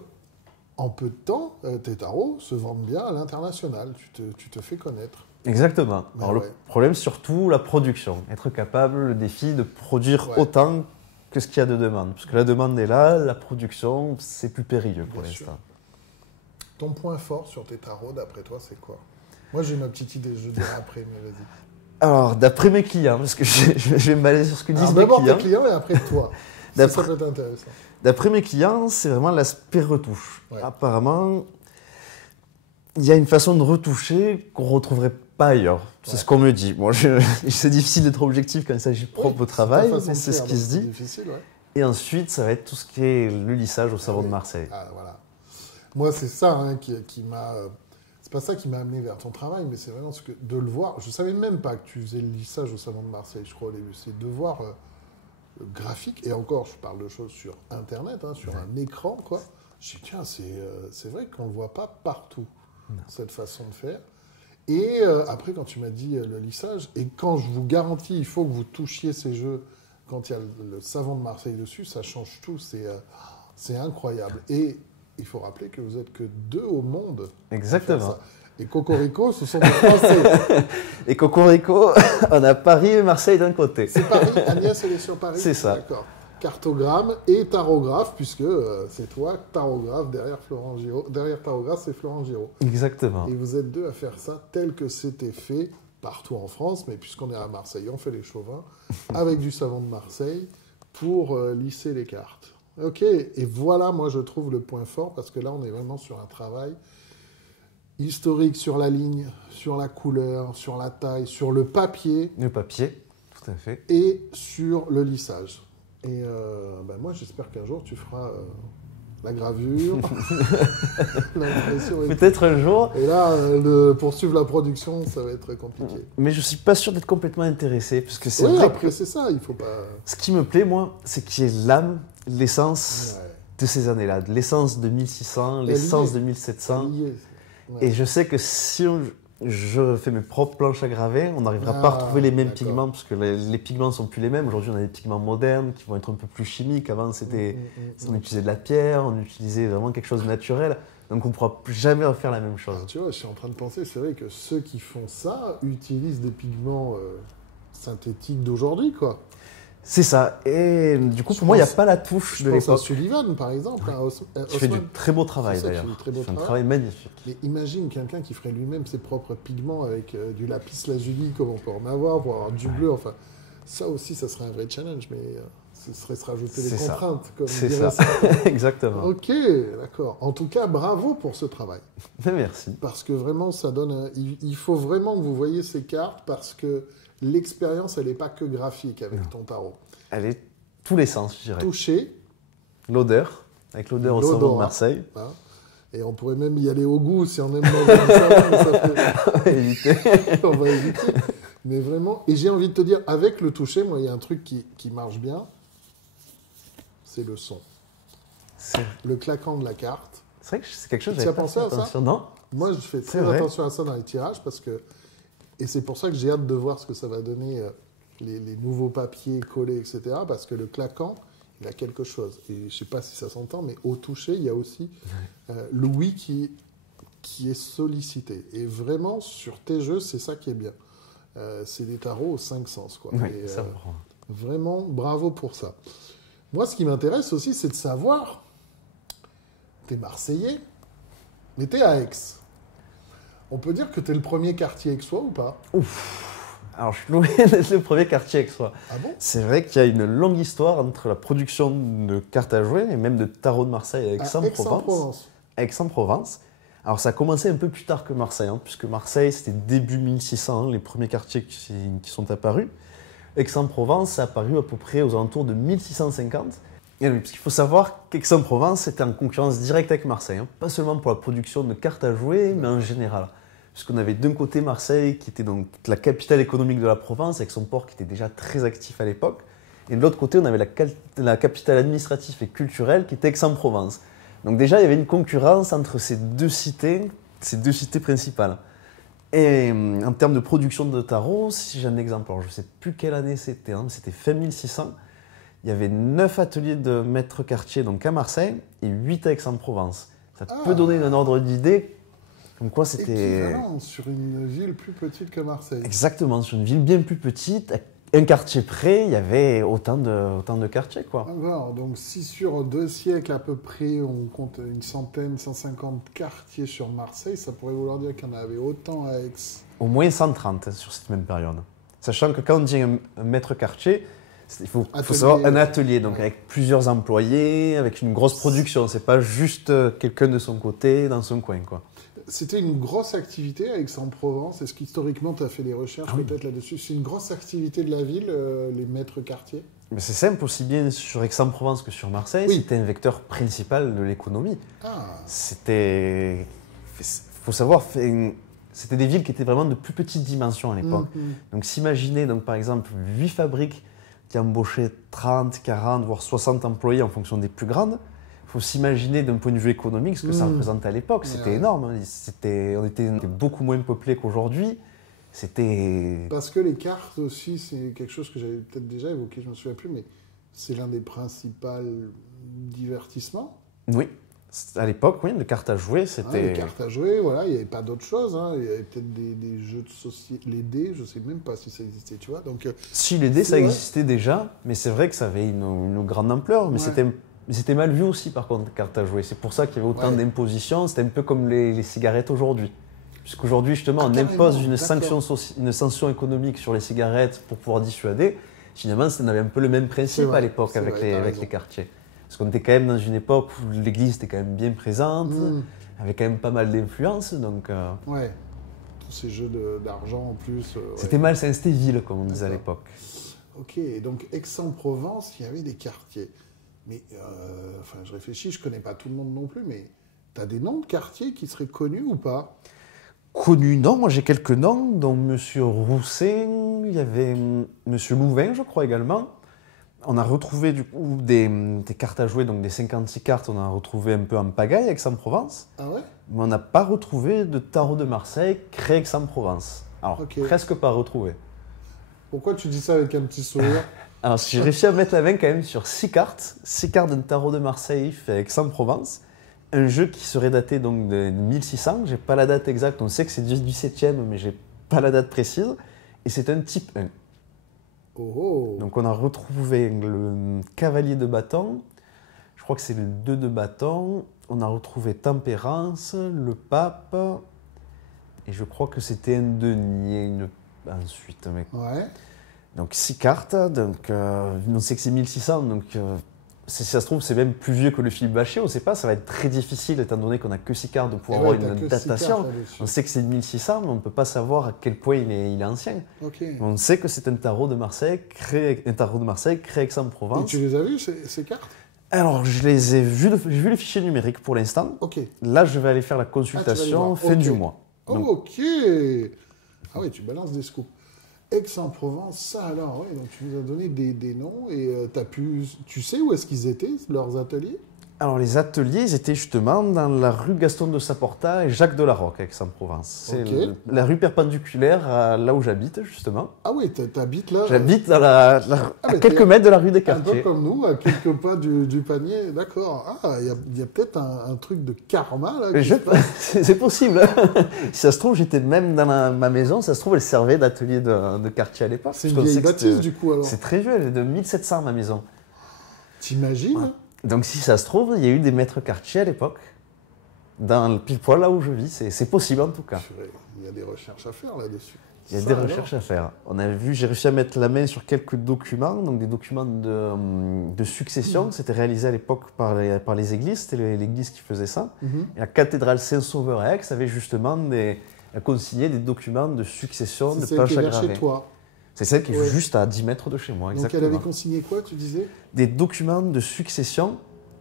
en peu de temps, tes tarots se vendent bien à l'international. Tu te fais connaître. Exactement. Mais Alors ouais. le problème, surtout, la production. Être capable, le défi de produire Ouais. autant que ce qu'il y a de demande. Parce que la demande est là, la production, c'est plus périlleux pour Bien sûr. l'instant. Ton point fort sur tes tarots, d'après toi, c'est quoi? Moi, j'ai ma petite idée, je dirai après, mais vas-y. Alors, d'après mes clients, parce que je vais me baser sur ce que disent Alors, mes d'abord tes clients. clients et après toi. Ça peut être intéressant. D'après mes clients, c'est vraiment l'aspect retouche. Ouais. Apparemment, il y a une façon de retoucher qu'on ne retrouverait pas ailleurs. C'est Ouais. ce qu'on me dit. Bon, c'est difficile d'être objectif quand il s'agit de propre Oui, travail, ta façon mais de c'est ce faire, qui donc se c'est dit. difficile, ouais. Et ensuite, ça va être tout ce qui est le lissage au savon oui. de Marseille. Ah, voilà. Moi, c'est ça hein, qui m'a... c'est pas ça qui m'a amené vers ton travail, mais c'est vraiment de le voir. Je savais même pas que tu faisais le lissage au savon de Marseille, je crois, au début. C'est de voir graphique, et encore, je parle de choses sur Internet, hein, sur un écran, quoi. Je dis, tiens, c'est vrai qu'on le voit pas partout, cette façon de faire. Et après, quand tu m'as dit le lissage, et quand je vous garantis, il faut que vous touchiez ces jeux, quand il y a le savon de Marseille dessus, ça change tout, c'est incroyable. Et il faut rappeler que vous êtes que 2 au monde. à faire Exactement. ça. Et Cocorico, ce sont des Français. Et Cocorico, on a Paris et Marseille d'un côté. C'est Paris, Agnès, elle est sur Paris. C'est ça. D'accord. Cartogramme et tarographe, puisque c'est toi, tarographe, derrière Florent Giraud. Derrière tarographe, c'est Florent Giraud. Exactement. Et vous êtes 2 à faire ça tel que c'était fait partout en France, mais puisqu'on est à Marseille, on fait les chauvins, avec du savon de Marseille, pour lisser les cartes. Ok, et voilà, moi, je trouve le point fort, parce que là, on est vraiment sur un travail historique sur la ligne, sur la couleur, sur la taille, sur le papier Le papier, tout à fait. et sur le lissage. Et moi, j'espère qu'un jour, tu feras la gravure, l'impression. Peut-être un jour, Et là, poursuivre la production, ça va être compliqué. mais je suis pas sûr d'être complètement intéressé, parce que c'est Oui, vrai après, que c'est ça, il faut pas... ce qui me plaît, moi, c'est qu'il y ait l'âme, l'essence Ouais. de ces années-là, de l'essence de 1600, Elle y est. l'essence de 1700. Lié. Ouais. Et je sais que si je fais mes propres planches à graver, on n'arrivera pas à retrouver les mêmes d'accord. pigments, parce que les pigments ne sont plus les mêmes. Aujourd'hui, on a des pigments modernes qui vont être un peu plus chimiques. Avant, on utilisait de la pierre, on utilisait vraiment quelque chose de naturel. Donc, on ne pourra plus jamais refaire la même chose. Tu vois, je suis en train de penser, c'est vrai que ceux qui font ça utilisent des pigments synthétiques d'aujourd'hui, quoi. C'est ça. Et du coup, Je pour moi, il n'y a pense- pas la touche Je de pense à l'époque. Sullivan, par exemple. Hein, Tu fais du Haussmann. très beau travail, C'est ça, tu d'ailleurs. fais du très beau Tu fais un travail. travail magnifique. Mais imagine quelqu'un qui ferait lui-même ses propres pigments avec du lapis lazuli, comme on peut en avoir, pour avoir du bleu. Enfin, ça aussi, ça serait un vrai challenge, mais ce serait se rajouter C'est des ça. contraintes. Comme C'est dirait ça. ça. Exactement. Ok, d'accord. En tout cas, bravo pour ce travail. Mais merci. Parce que vraiment, ça donne... il faut vraiment que vous voyez ces cartes, parce que l'expérience, elle n'est pas que graphique avec ton tarot. Elle est tous les sens, je dirais. Toucher, L'odeur, avec l'odeur au savon de L'odorat. Marseille. Hein. Et on pourrait même y aller au goût si on aime manger du savon, ça fait- Éviter. on va éviter. Mais vraiment, et j'ai envie de te dire, avec le toucher, moi, il y a un truc qui marche bien, c'est le son. C'est Le claquant de la carte. vrai que c'est quelque chose Tu que as j'avais pas pensé fait à ça attention. Non. Moi, je fais C'est très vrai. attention à ça dans les tirages parce que, et c'est pour ça que j'ai hâte de voir ce que ça va donner, les nouveaux papiers collés, etc. Parce que le claquant, il a quelque chose. Et je ne sais pas si ça s'entend, mais au toucher, il y a aussi l'ouïe qui est sollicité. Et vraiment, sur tes jeux, c'est ça qui est bien. C'est des tarots aux 5 sens, quoi. Oui, Et, ça me prend. vraiment, bravo pour ça. Moi, ce qui m'intéresse aussi, c'est de savoir, t'es Marseillais, mais t'es à Aix. On peut dire que t'es le premier quartier aixois ou pas? Alors, je suis loin d'être le premier quartier avec soi. Ah bon? C'est vrai qu'il y a une longue histoire entre la production de cartes à jouer et même de tarot de Marseille à À Aix-en-Provence. Aix-en-Provence. Aix-en-Provence. Alors, ça a commencé un peu plus tard que Marseille, hein, puisque Marseille, c'était début 1600, hein, les premiers quartiers qui sont apparus. Aix-en-Provence, ça a apparu à peu près aux alentours de 1650. Et oui, parce qu'il faut savoir qu'Aix-en-Provence était en concurrence directe avec Marseille, hein, pas seulement pour la production de cartes à jouer, mais en général. Puisqu'on avait d'un côté Marseille, qui était donc la capitale économique de la Provence, avec son port qui était déjà très actif à l'époque. Et de l'autre côté, on avait la capitale administrative et culturelle, qui était Aix-en-Provence. Donc déjà, il y avait une concurrence entre ces deux cités principales. Et en termes de production de tarot, si j'ai un exemple, alors je ne sais plus quelle année c'était, hein, c'était fin 1600, il y avait 9 ateliers de maître quartier donc à Marseille et 8 à Aix-en-Provence. Ça peut donner un ordre d'idée, comme quoi c'était Équivalent sur une ville plus petite que Marseille. exactement sur une ville bien plus petite, un quartier près, il y avait autant de quartiers, quoi. Alors, donc si sur 2 siècles à peu près, on compte une centaine, 150 quartiers sur Marseille, ça pourrait vouloir dire qu'il y en avait autant à Aix. Au moins 130 sur cette même période. Sachant que quand on dit un maître quartier, il faut Atelier. savoir un atelier, donc Ouais. avec plusieurs employés, avec une grosse production. C'est pas juste quelqu'un de son côté, dans son coin, quoi. C'était une grosse activité à Aix-en-Provence. Est-ce qu'historiquement, tu as fait des recherches Oui. peut-être là-dessus? C'est une grosse activité de la ville, les maîtres quartiers? Mais c'est simple, aussi bien sur Aix-en-Provence que sur Marseille, Oui. c'était un vecteur principal de l'économie. Ah, C'était... faut savoir, c'était des villes qui étaient vraiment de plus petite dimension à l'époque. Donc s'imaginer, donc, par exemple, 8 fabriques qui embauchaient 30, 40, voire 60 employés en fonction des plus grandes. Il faut s'imaginer d'un point de vue économique ce que ça représentait à l'époque. C'était Ouais. énorme. Hein. On était beaucoup moins peuplé qu'aujourd'hui. C'était... Parce que les cartes aussi, c'est quelque chose que j'avais peut-être déjà évoqué, je ne me souviens plus, mais c'est l'un des principaux divertissements. Oui. À l'époque, oui, les cartes à jouer, Hein, c'était... les cartes à jouer, voilà, il n'y avait pas d'autre chose. Hein. Il y avait peut-être des jeux de société, les dés, je ne sais même pas si ça existait, tu vois. Donc, Si les dés, C'est ça vrai. existait déjà, mais c'est vrai que ça avait une grande ampleur. Mais Ouais. c'était mal vu aussi, par contre, les cartes à jouer. C'est pour ça qu'il y avait autant Ouais. d'impositions. C'était un peu comme les cigarettes aujourd'hui. Puisqu'aujourd'hui, justement, on carrément, impose une d'accord. une sanction économique sur les cigarettes pour pouvoir dissuader. Finalement, ça avait un peu le même C'est principe vrai, à l'époque c'est avec, vrai, t'as avec raison. les quartiers. Parce qu'on était quand même dans une époque où l'église était quand même bien présente, avait quand même pas mal d'influence. Donc, Ouais, tous ces jeux d'argent en plus. Ouais. c'était mal, c'était ville, comme on disait à D'accord. l'époque. Ok, et donc Aix-en-Provence, il y avait des quartiers. Mais, enfin, je réfléchis, je connais pas tout le monde non plus, mais tu as des noms de quartiers qui seraient connus ou pas? Connu, non, moi j'ai quelques noms, dont Monsieur Rousset, il y avait Monsieur Louvain, je crois également. On a retrouvé du coup des cartes à jouer, donc des 56 cartes, on a retrouvé un peu en pagaille avec Aix-en-Provence, Ah ouais? mais on n'a pas retrouvé de tarot de Marseille créé Aix-en-Provence. Alors, Ok. presque pas retrouvé. Pourquoi tu dis ça avec un petit sourire? Alors, j'ai réussi à mettre la main quand même sur 6 cartes d'un tarot de Marseille fait avec Aix-en-Provence. Un jeu qui serait daté donc de 1600, j'ai pas la date exacte, on sait que c'est du 17e, mais j'ai pas la date précise. Et c'est un type 1. Oh oh! Donc on a retrouvé le cavalier de bâton, je crois que c'est le 2 de bâton, on a retrouvé Tempérance, le pape, et je crois que c'était un denier ensuite. Mais... Ouais. Donc 6 cartes, donc, on sait que c'est 1600, donc si ça se trouve c'est même plus vieux que le Philippe Bachet, on ne sait pas, ça va être très difficile étant donné qu'on n'a que 6 cartes de pouvoir Eh ouais, avoir t'as une que six cartes datation. là-dessus. On sait que c'est 1600, mais on ne peut pas savoir à quel point il est ancien. Ok. On sait que c'est un tarot de Marseille créé Et Aix-en-Provence. tu les as vus, ces cartes? Alors, je les ai vus, j'ai vu les fichiers numériques pour l'instant. Ok. Là, je vais aller faire la Ah, tu vas aller consultation voir. fin Ok. du mois. Donc, Ok. Ah oui, tu balances des scoops. Aix-en-Provence, ça alors, ouais, donc tu nous as donné des noms et tu sais où est-ce qu'ils étaient, leurs ateliers? alors, les ateliers, ils étaient justement dans la rue Gaston de Saporta et Jacques de la Roque, à Aix-en-Provence. C'est Ok. la rue perpendiculaire à là où j'habite, justement. Ah oui, t'habites là, J'habite dans à mais quelques t'es mètres de la rue des un peu Quartiers. comme nous, à quelques pas du panier, d'accord. Ah, il y a peut-être un truc de karma là. Mais c'est possible. Si ça se trouve, j'étais même dans ma maison. Ça se trouve, elle servait d'atelier de quartier à l'époque. C'est une Parce qu'on vieille sait que bâtisse c'était- du coup alors. C'est très vieux, elle est de 1700 ma maison. T'imagines? Ouais. Donc si ça se trouve, il y a eu des maîtres quartiers à l'époque, dans le pile poil là où je vis. C'est possible en tout cas. Purée, il y a des recherches à faire là-dessus. Il y a Ça, des alors. recherches à faire. J'ai réussi à mettre la main sur quelques documents, donc des documents de succession. C'était réalisé à l'époque par les églises, c'était l'église qui faisait ça. Mhm. Et la cathédrale Saint-Sauveur à Aix avait justement consigné des documents de succession, C'est de celle planches qui est à vers chez graver. toi. C'est celle qui est Ouais. juste à 10 mètres de chez moi, Donc exactement. elle avait consigné quoi, tu disais? Des documents de succession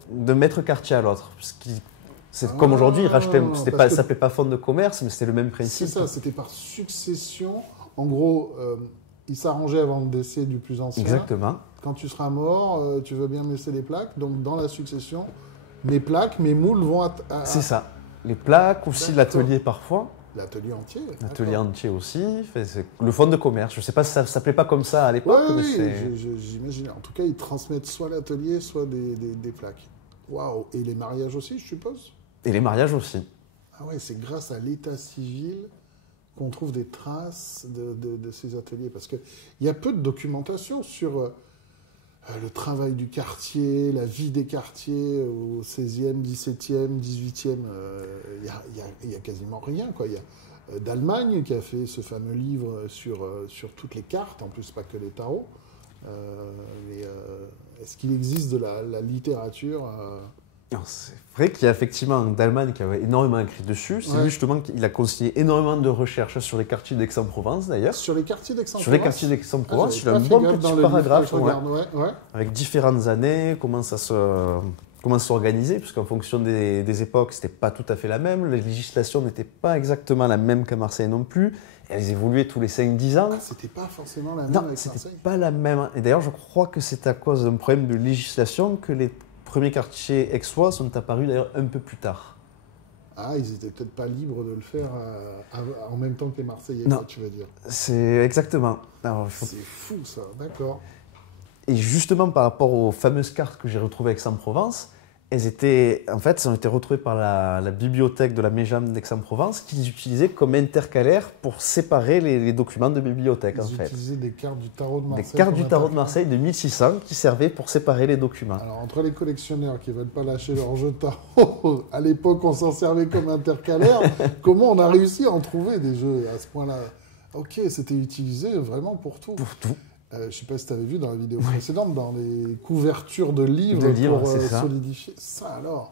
de maître quartier à l'autre. Ah, Comme aujourd'hui, ils rachetaient, parce ça que- s'appelait pas fonds de commerce, mais c'était le même C'est principe. ça, c'était par succession. En gros, ils s'arrangeaient avant le décès du plus ancien. Exactement. Quand tu seras mort, tu veux bien me laisser les plaques. Donc dans la succession, mes plaques, mes moules vont à C'est ça. Les plaques, aussi D'accord. l'atelier parfois. l'atelier entier. L'atelier d'accord. entier aussi. C'est le fonds de commerce. Je ne sais pas si ça s'appelait pas comme ça à Ouais, l'époque, mais oui, c'est. j'imagine. En tout cas, ils transmettent soit l'atelier, soit des plaques. Waouh. Et les mariages aussi, je suppose? Et les mariages aussi. Ah ouais, c'est grâce à l'état civil qu'on trouve des traces de ces ateliers. Parce qu'il y a peu de documentation sur le travail du quartier, la vie des quartiers au 16e, 17e, 18e. Il y a quasiment rien, quoi. Il y a d'Allemagne qui a fait ce fameux livre sur toutes les cartes, en plus pas que les tarots. Est-ce qu'il existe de la littérature Alors, c'est vrai qu'il y a effectivement d'Allemagne qui avait énormément écrit dessus. C'est Ouais. lui justement qu'il a consigné énormément de recherches sur les quartiers d'Aix-en-Provence d'ailleurs. sur les quartiers d'Aix-en-Provence? Sur les quartiers Ah, d'Aix-en-Provence, il j'avais a un pas bon fait gaffe petit dans le livre, paragraphe. je regarde, ouais. Avec différentes années, comment s'organiser, puisqu'en fonction des époques, c'était pas tout à fait la même. La législation n'était pas exactement la même qu'à Marseille non plus. Elles évoluaient tous les 5-10 ans. Ah, c'était pas forcément la même Non, avec c'était Marseille. pas la même. Et d'ailleurs, je crois que c'est à cause d'un problème de législation que les premiers quartiers aixois sont apparus d'ailleurs un peu plus tard. Ah, ils étaient peut-être pas libres de le faire en même temps que les Marseillais, Non. quoi, tu veux dire. C'est exactement. Alors, C'est fou, ça, d'accord. Et justement, par rapport aux fameuses cartes que j'ai retrouvées à Aix-en-Provence, elles ont été retrouvées par la bibliothèque de la Méjam d'Aix-en-Provence, qu'ils utilisaient comme intercalaires pour séparer les documents de bibliothèque, Ils en fait. utilisaient des cartes du tarot de Des Marseille. cartes qu'on du tarot de appelle. Marseille de 1600 qui servaient pour séparer les documents. Alors, entre les collectionneurs qui veulent pas lâcher leur jeu de tarot, à l'époque, on s'en servait comme intercalaire. Comment on a réussi à en trouver des jeux à ce point-là? Ok, c'était utilisé vraiment pour tout. Pour tout. Je sais pas si tu avais vu dans la vidéo précédente, dans les couvertures de livres, De livres, pour c'est ça. solidifier. Ça alors.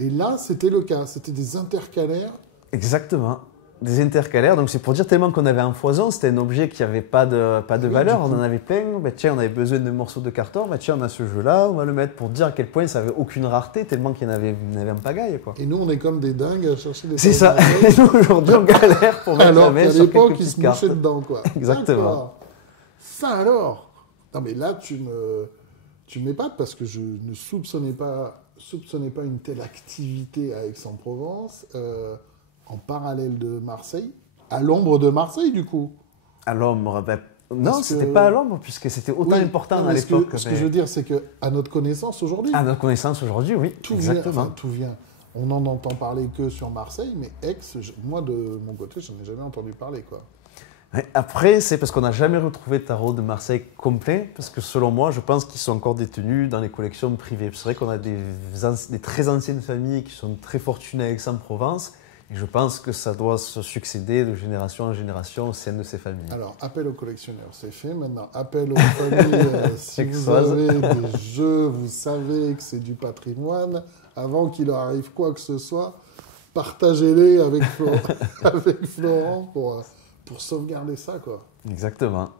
Et là, c'était le cas. C'était des intercalaires. Exactement. Des intercalaires, donc c'est pour dire tellement qu'on avait un foison, c'était un objet qui n'avait pas de Oui, valeur, du on coup. en avait plein. Bah, tiens, on avait besoin de morceaux de carton, bah, tiens, on a ce jeu-là, on va le mettre pour dire à quel point ça n'avait aucune rareté, tellement qu'il y en avait en pagaille, quoi. Et nous, on est comme des dingues à chercher des C'est tarots ça. de Marseille. Et nous, aujourd'hui, on galère pour mettre la Alors main qu'à sur l'époque, quelques ils se petites cartes. mouchaient dedans, quoi. Exactement. D'accord. Ça alors. Non, mais là, tu m'épates parce que je ne soupçonnais pas une telle activité à Aix-en-Provence, en parallèle de Marseille, à l'ombre de Marseille, du coup. À l'ombre, ben, non, Parce c'était que- pas à l'ombre, puisque c'était autant Oui, important non, à mais l'époque. Ce que mais- je veux dire, c'est que à notre connaissance aujourd'hui, À notre connaissance aujourd'hui, oui, tout vient, exactement. enfin, tout vient. On n'en entend parler que sur Marseille, mais Aix, moi, de mon côté, je n'en ai jamais entendu parler, quoi. Ouais, après, c'est parce qu'on n'a jamais retrouvé de tarot de Marseille complet, parce que selon moi, je pense qu'ils sont encore détenus dans les collections privées. C'est vrai qu'on a des très anciennes familles qui sont très fortunées à Aix-en-Provence, et je pense que ça doit se succéder de génération en génération au sein de ces familles. Alors, appel aux collectionneurs, c'est fait. Maintenant, appel aux familles. Si vous Aixoises. avez des jeux, vous savez que c'est du patrimoine. Avant qu'il leur arrive quoi que ce soit, partagez-les avec Florent pour sauvegarder ça, quoi. Exactement.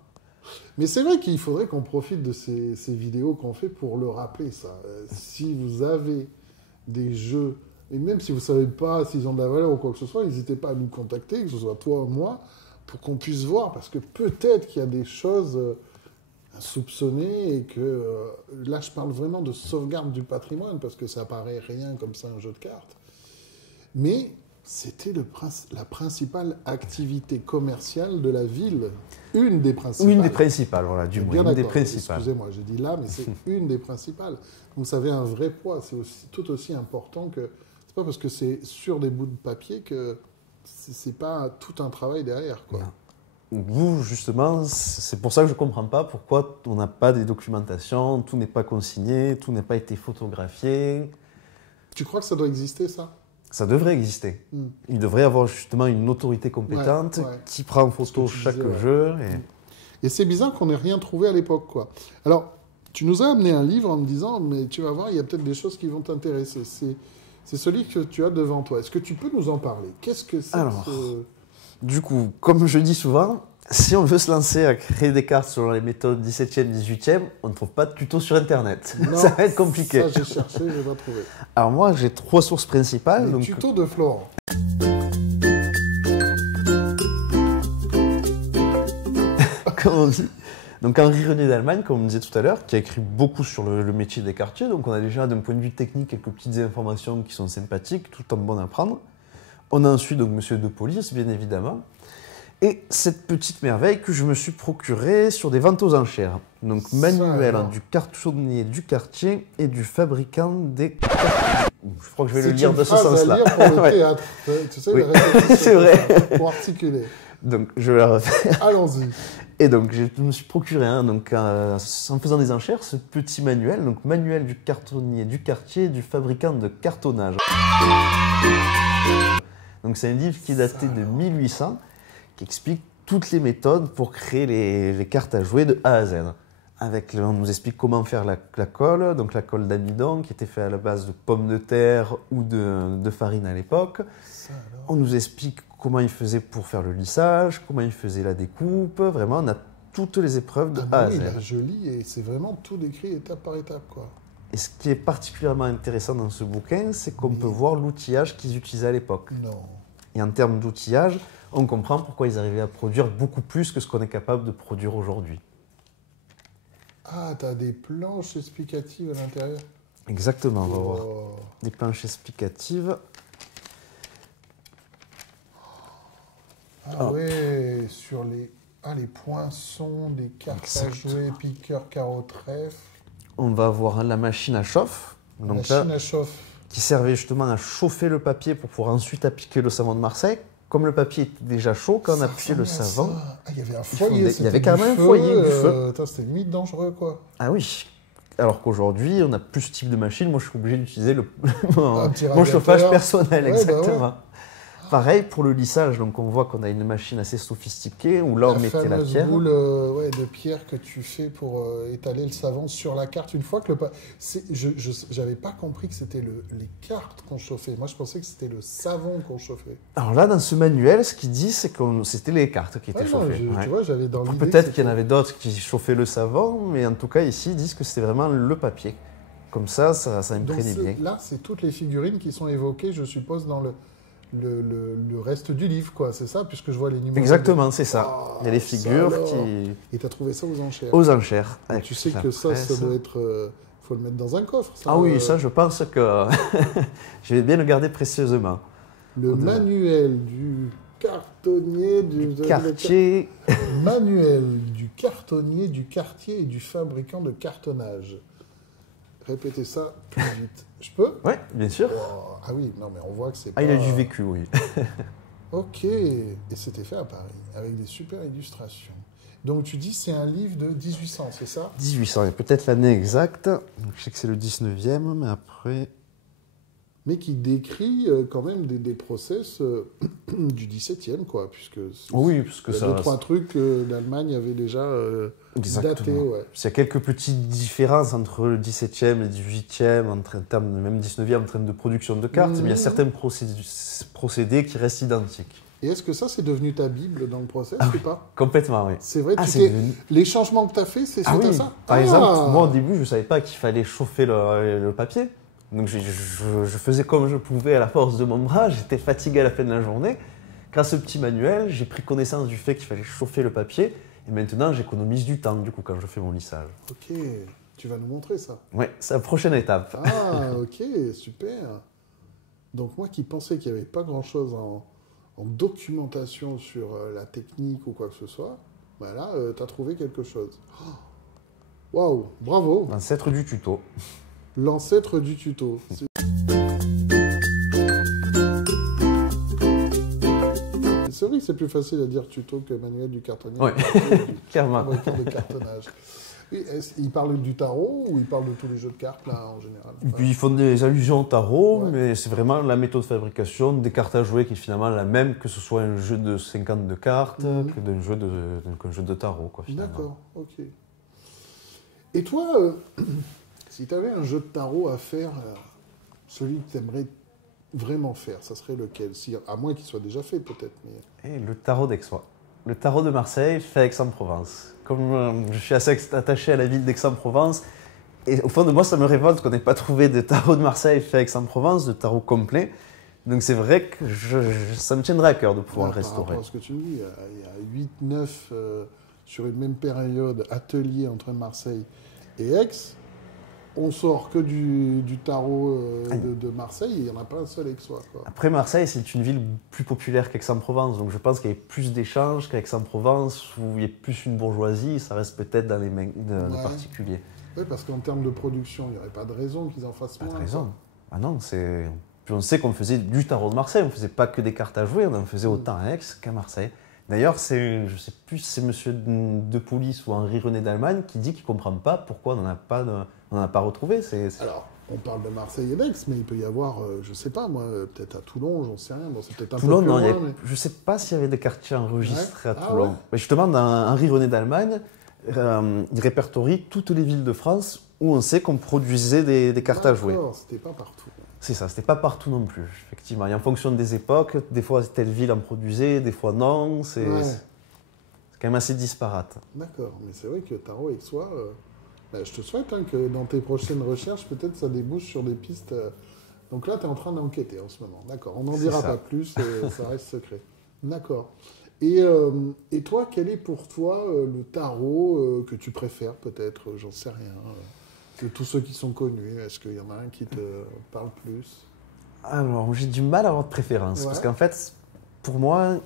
Mais c'est vrai qu'il faudrait qu'on profite de ces vidéos qu'on fait pour le rappeler, ça. Si vous avez des jeux, et même si vous ne savez pas s'ils ont de la valeur ou quoi que ce soit, n'hésitez pas à nous contacter, que ce soit toi ou moi, pour qu'on puisse voir, parce que peut-être qu'il y a des choses à soupçonner et que là, je parle vraiment de sauvegarde du patrimoine, parce que ça paraît rien comme ça, un jeu de cartes. Mais c'était la principale activité commerciale de la ville. Une des principales. Une des principales, voilà, du moins. Une des principales. Excusez-moi, j'ai dit là, mais c'est une des principales. Donc ça avait un vrai poids. C'est tout aussi important que... C'est pas parce que c'est sur des bouts de papier que c'est pas tout un travail derrière, quoi. Non. Vous, justement, c'est pour ça que je ne comprends pas pourquoi on n'a pas des documentations, tout n'est pas consigné, tout n'a pas été photographié. Tu crois que ça doit exister, ça ? Ça devrait exister. Il devrait y avoir justement une autorité compétente qui prend en photo chaque jeu. Et c'est bizarre qu'on n'ait rien trouvé à l'époque, quoi. Alors, tu nous as amené un livre en me disant, mais tu vas voir, il y a peut-être des choses qui vont t'intéresser. C'est celui que tu as devant toi. Est-ce que tu peux nous en parler ? Qu'est-ce que c'est ? Alors, du coup, comme je dis souvent, si on veut se lancer à créer des cartes selon les méthodes 17e, 18e, on ne trouve pas de tuto sur Internet. Non, ça va être compliqué. Ça, j'ai cherché, je n'ai pas trouvé. Alors moi, j'ai 3 sources principales. Le tuto de Florent. Comme on dit. Donc Henri René d'Allemagne, comme on disait tout à l'heure, qui a écrit beaucoup sur le métier des cartiers. Donc on a déjà, d'un point de vue technique, quelques petites informations qui sont sympathiques, tout en bon à prendre. On a ensuite donc Monsieur de Police, bien évidemment. Et cette petite merveille que je me suis procurée sur des ventes aux enchères. Donc manuel du cartonnier, du cartier et du fabricant des cartes. Je crois que je vais le lire de ce sens-là. C'est une phrase à lire pour le théâtre. Tu sais, la répétition, c'est vrai. Pour articuler. Donc je vais la refaire. Allons-y. Et donc je me suis procuré, en faisant des enchères, ce petit manuel. Donc manuel du cartonnier, du cartier et du fabricant de cartonnage. Donc c'est un livre qui est daté de 1800. Qui explique toutes les méthodes pour créer les cartes à jouer de A à Z. On nous explique comment faire la colle, donc la colle d'amidon qui était faite à la base de pommes de terre ou de farine à l'époque. On nous explique comment il faisait pour faire le lissage, comment il faisait la découpe. Vraiment, on a toutes les épreuves de A à Z. Là, je lis et c'est vraiment tout décrit étape par étape, quoi. Et ce qui est particulièrement intéressant dans ce bouquin, c'est qu'on peut voir l'outillage qu'ils utilisaient à l'époque. Non. Et en termes d'outillage, on comprend pourquoi ils arrivaient à produire beaucoup plus que ce qu'on est capable de produire aujourd'hui. Ah, t'as des planches explicatives à l'intérieur. Exactement, on va voir des planches explicatives. Ah ouais, sur les poinçons, des cartes à jouer, piqueur, carreau, trèfle. On va avoir la machine à chauffe. Donc machine à chauffe. Qui servait justement à chauffer le papier pour pouvoir ensuite appliquer le savon de Marseille. Comme le papier était déjà chaud, quand on appuyait le savon... Ah, il y avait un foyer, il y avait carrément un foyer, du feu. C'était limite dangereux, quoi. Ah oui. Alors qu'aujourd'hui, on n'a plus ce type de machine. Moi, je suis obligé d'utiliser mon chauffage personnel, exactement. Bah ouais. Pareil pour le lissage, donc on voit qu'on a une machine assez sophistiquée où là on mettait la pierre. La boule de pierre que tu fais pour étaler le savon sur la carte. Une fois que je n'avais pas compris que c'était les cartes qu'on chauffait. Moi je pensais que c'était le savon qu'on chauffait. Alors là dans ce manuel, ce qu'il dit c'est que c'était les cartes qui étaient chauffées. Tu vois, j'avais dans l'idée. Peut-être qu'il y en avait d'autres qui chauffaient le savon, mais en tout cas ici ils disent que c'était vraiment le papier. Comme ça imprégnait bien. Là c'est toutes les figurines qui sont évoquées, je suppose, dans le reste du livre, quoi, c'est ça, puisque je vois les numéros. Exactement, c'est ça. Il y a les figures qui... Et tu as trouvé ça aux enchères. Aux enchères. Tu sais que ça doit être... faut le mettre dans un coffre. Ça, ah oui, ça je pense que je vais bien le garder précieusement. Le manuel du cartonnier... Du cartier. Manuel du cartonnier, du cartier et du fabricant de cartonnage. Répétez ça tout vite. Je peux ? Oui, bien sûr. Oh, ah oui, non mais on voit que c'est pas... Ah, il a du vécu, oui. Ok. Et c'était fait à Paris, avec des super illustrations. Donc tu dis c'est un livre de 1800, c'est ça ? 1800, et peut-être l'année exacte. Je sais que c'est le 19e, mais après... Mais qui décrit quand même des process du 17e, quoi, puisque... Oui, parce que ça... Il y a 2-3 trucs que l'Allemagne avait déjà datés, ouais. Il y a quelques petites différences entre le 17e et le 18e, en termes, même 19e, en termes de production de cartes, mais il y a certains procédés qui restent identiques. Et est-ce que ça, c'est devenu ta Bible dans le process ou pas? Complètement, oui. C'est vrai, C'est devenu... les changements que tu as fait, c'est Ah suite à oui, ça? par exemple, moi au début, je ne savais pas qu'il fallait chauffer le papier. Donc je faisais comme je pouvais à la force de mon bras, j'étais fatigué à la fin de la journée. Grâce au petit manuel, j'ai pris connaissance du fait qu'il fallait chauffer le papier. Et maintenant, j'économise du temps, du coup, quand je fais mon lissage. Ok, tu vas nous montrer ça. Oui, c'est la prochaine étape. Ah, ok, super. Donc moi qui pensais qu'il n'y avait pas grand-chose en documentation sur la technique ou quoi que ce soit, bah là, tu as trouvé quelque chose. Waouh, bravo. L'ancêtre du tuto. L'ancêtre du tuto. C'est vrai que c'est plus facile à dire tuto que manuel du cartonnier. Oui, clairement. De cartonnage. Oui, il parle du tarot ou il parle de tous les jeux de cartes là en général? Et puis ils font des allusions au tarot, Ouais. mais c'est vraiment la méthode de fabrication des cartes à jouer qui est finalement la même, que ce soit un jeu de 52 cartes que qu'un jeu de tarot, quoi, finalement. D'accord, ok. Et toi, si tu avais un jeu de tarot à faire, celui que tu aimerais vraiment faire, ça serait lequel? À moins qu'il soit déjà fait peut-être. Mais... Et le tarot d'Aixois. Le tarot de Marseille fait à Aix-en-Provence. Comme je suis assez attaché à la ville d'Aix-en-Provence, et au fond de moi, ça me révolte qu'on n'ait pas trouvé de tarot de Marseille fait à Aix-en-Provence, de tarot complet. Donc c'est vrai que ça me tiendrait à cœur de pouvoir le Par restaurer. rapport à ce que tu me dis, il y a 8-9 sur une même période ateliers entre Marseille et Aix. On sort que du tarot de Marseille, et il n'y en a pas un seul aixois. Après, Marseille, c'est une ville plus populaire qu'Aix-en-Provence, donc je pense qu'il y a plus d'échanges qu'Aix-en-Provence, où il y a plus une bourgeoisie, ça reste peut-être dans les mains de particuliers. Oui, parce qu'en termes de production, il n'y aurait pas de raison qu'ils en fassent moins. Pas de raison. Ah non, Puis on sait qu'on faisait du tarot de Marseille, on ne faisait pas que des cartes à jouer, on en faisait autant à Aix qu'à Marseille. D'ailleurs, je ne sais plus si c'est monsieur de Police ou Henri-René d'Allemagne qui dit qu'il ne comprend pas pourquoi on n'en a pas retrouvé. Alors, on parle de Marseille et d'Aix, mais il peut y avoir, je ne sais pas moi, peut-être à Toulon, j'en sais rien. Bon, c'est peut-être un Toulon, peu plus non, loin, mais... je ne sais pas s'il y avait des quartiers enregistrés à Ah Toulon. ouais. Mais justement, dans Henri-René d'Allemagne, il répertorie toutes les villes de France où on sait qu'on produisait des cartes à jouer. D'accord, c'était pas partout. C'est ça, c'était pas partout non plus, effectivement. Et en fonction des époques, des fois telle ville en produisait, des fois non. C'est quand même assez disparate. D'accord, mais c'est vrai que tarot aixois, je te souhaite que dans tes prochaines recherches, peut-être ça débouche sur des pistes. Donc là, tu es en train d'enquêter en ce moment. D'accord, on n'en dira pas plus, ça reste secret. D'accord. Et toi, quel est pour toi le tarot que tu préfères peut-être, j'en sais rien, de tous ceux qui sont connus? Est-ce qu'il y en a un qui te parle plus? Alors, j'ai du mal à avoir de préférence, parce qu'en fait, pour moi,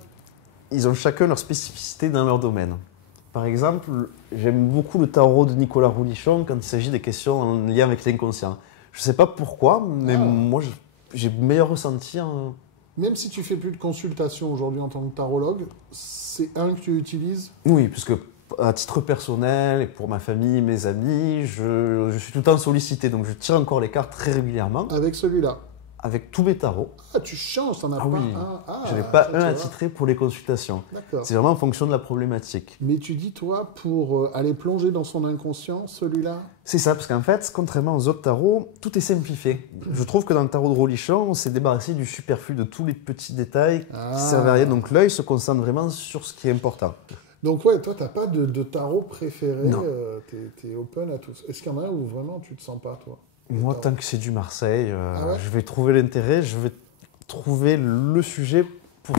ils ont chacun leur spécificité dans leur domaine. Par exemple, j'aime beaucoup le tarot de Nicolas Roulichon quand il s'agit des questions en lien avec l'inconscient. Je ne sais pas pourquoi, mais moi, j'ai meilleur ressenti en... Même si tu fais plus de consultation aujourd'hui en tant que tarologue, c'est un que tu utilises? Oui, puisque à titre personnel et pour ma famille, mes amis, je suis tout le temps sollicité, donc je tire encore les cartes très régulièrement. Avec celui-là? Avec tous mes tarots. Ah, tu changes, t'en as pas un? Je n'ai pas un attitré pour les consultations. D'accord. C'est vraiment en fonction de la problématique. Mais tu dis, toi, pour aller plonger dans son inconscient, celui-là? C'est ça, parce qu'en fait, contrairement aux autres tarots, tout est simplifié. Je trouve que dans le tarot de Rolichon, on s'est débarrassé du superflu, de tous les petits détails qui servent à rien. Donc l'œil se concentre vraiment sur ce qui est important. Donc ouais, toi, t'as pas de tarot préféré? Non. T'es open à tous. Est-ce qu'il y en a un où vraiment tu te sens pas, toi? Moi, tant que c'est du Marseille, ouais je vais trouver l'intérêt, je vais trouver le sujet pour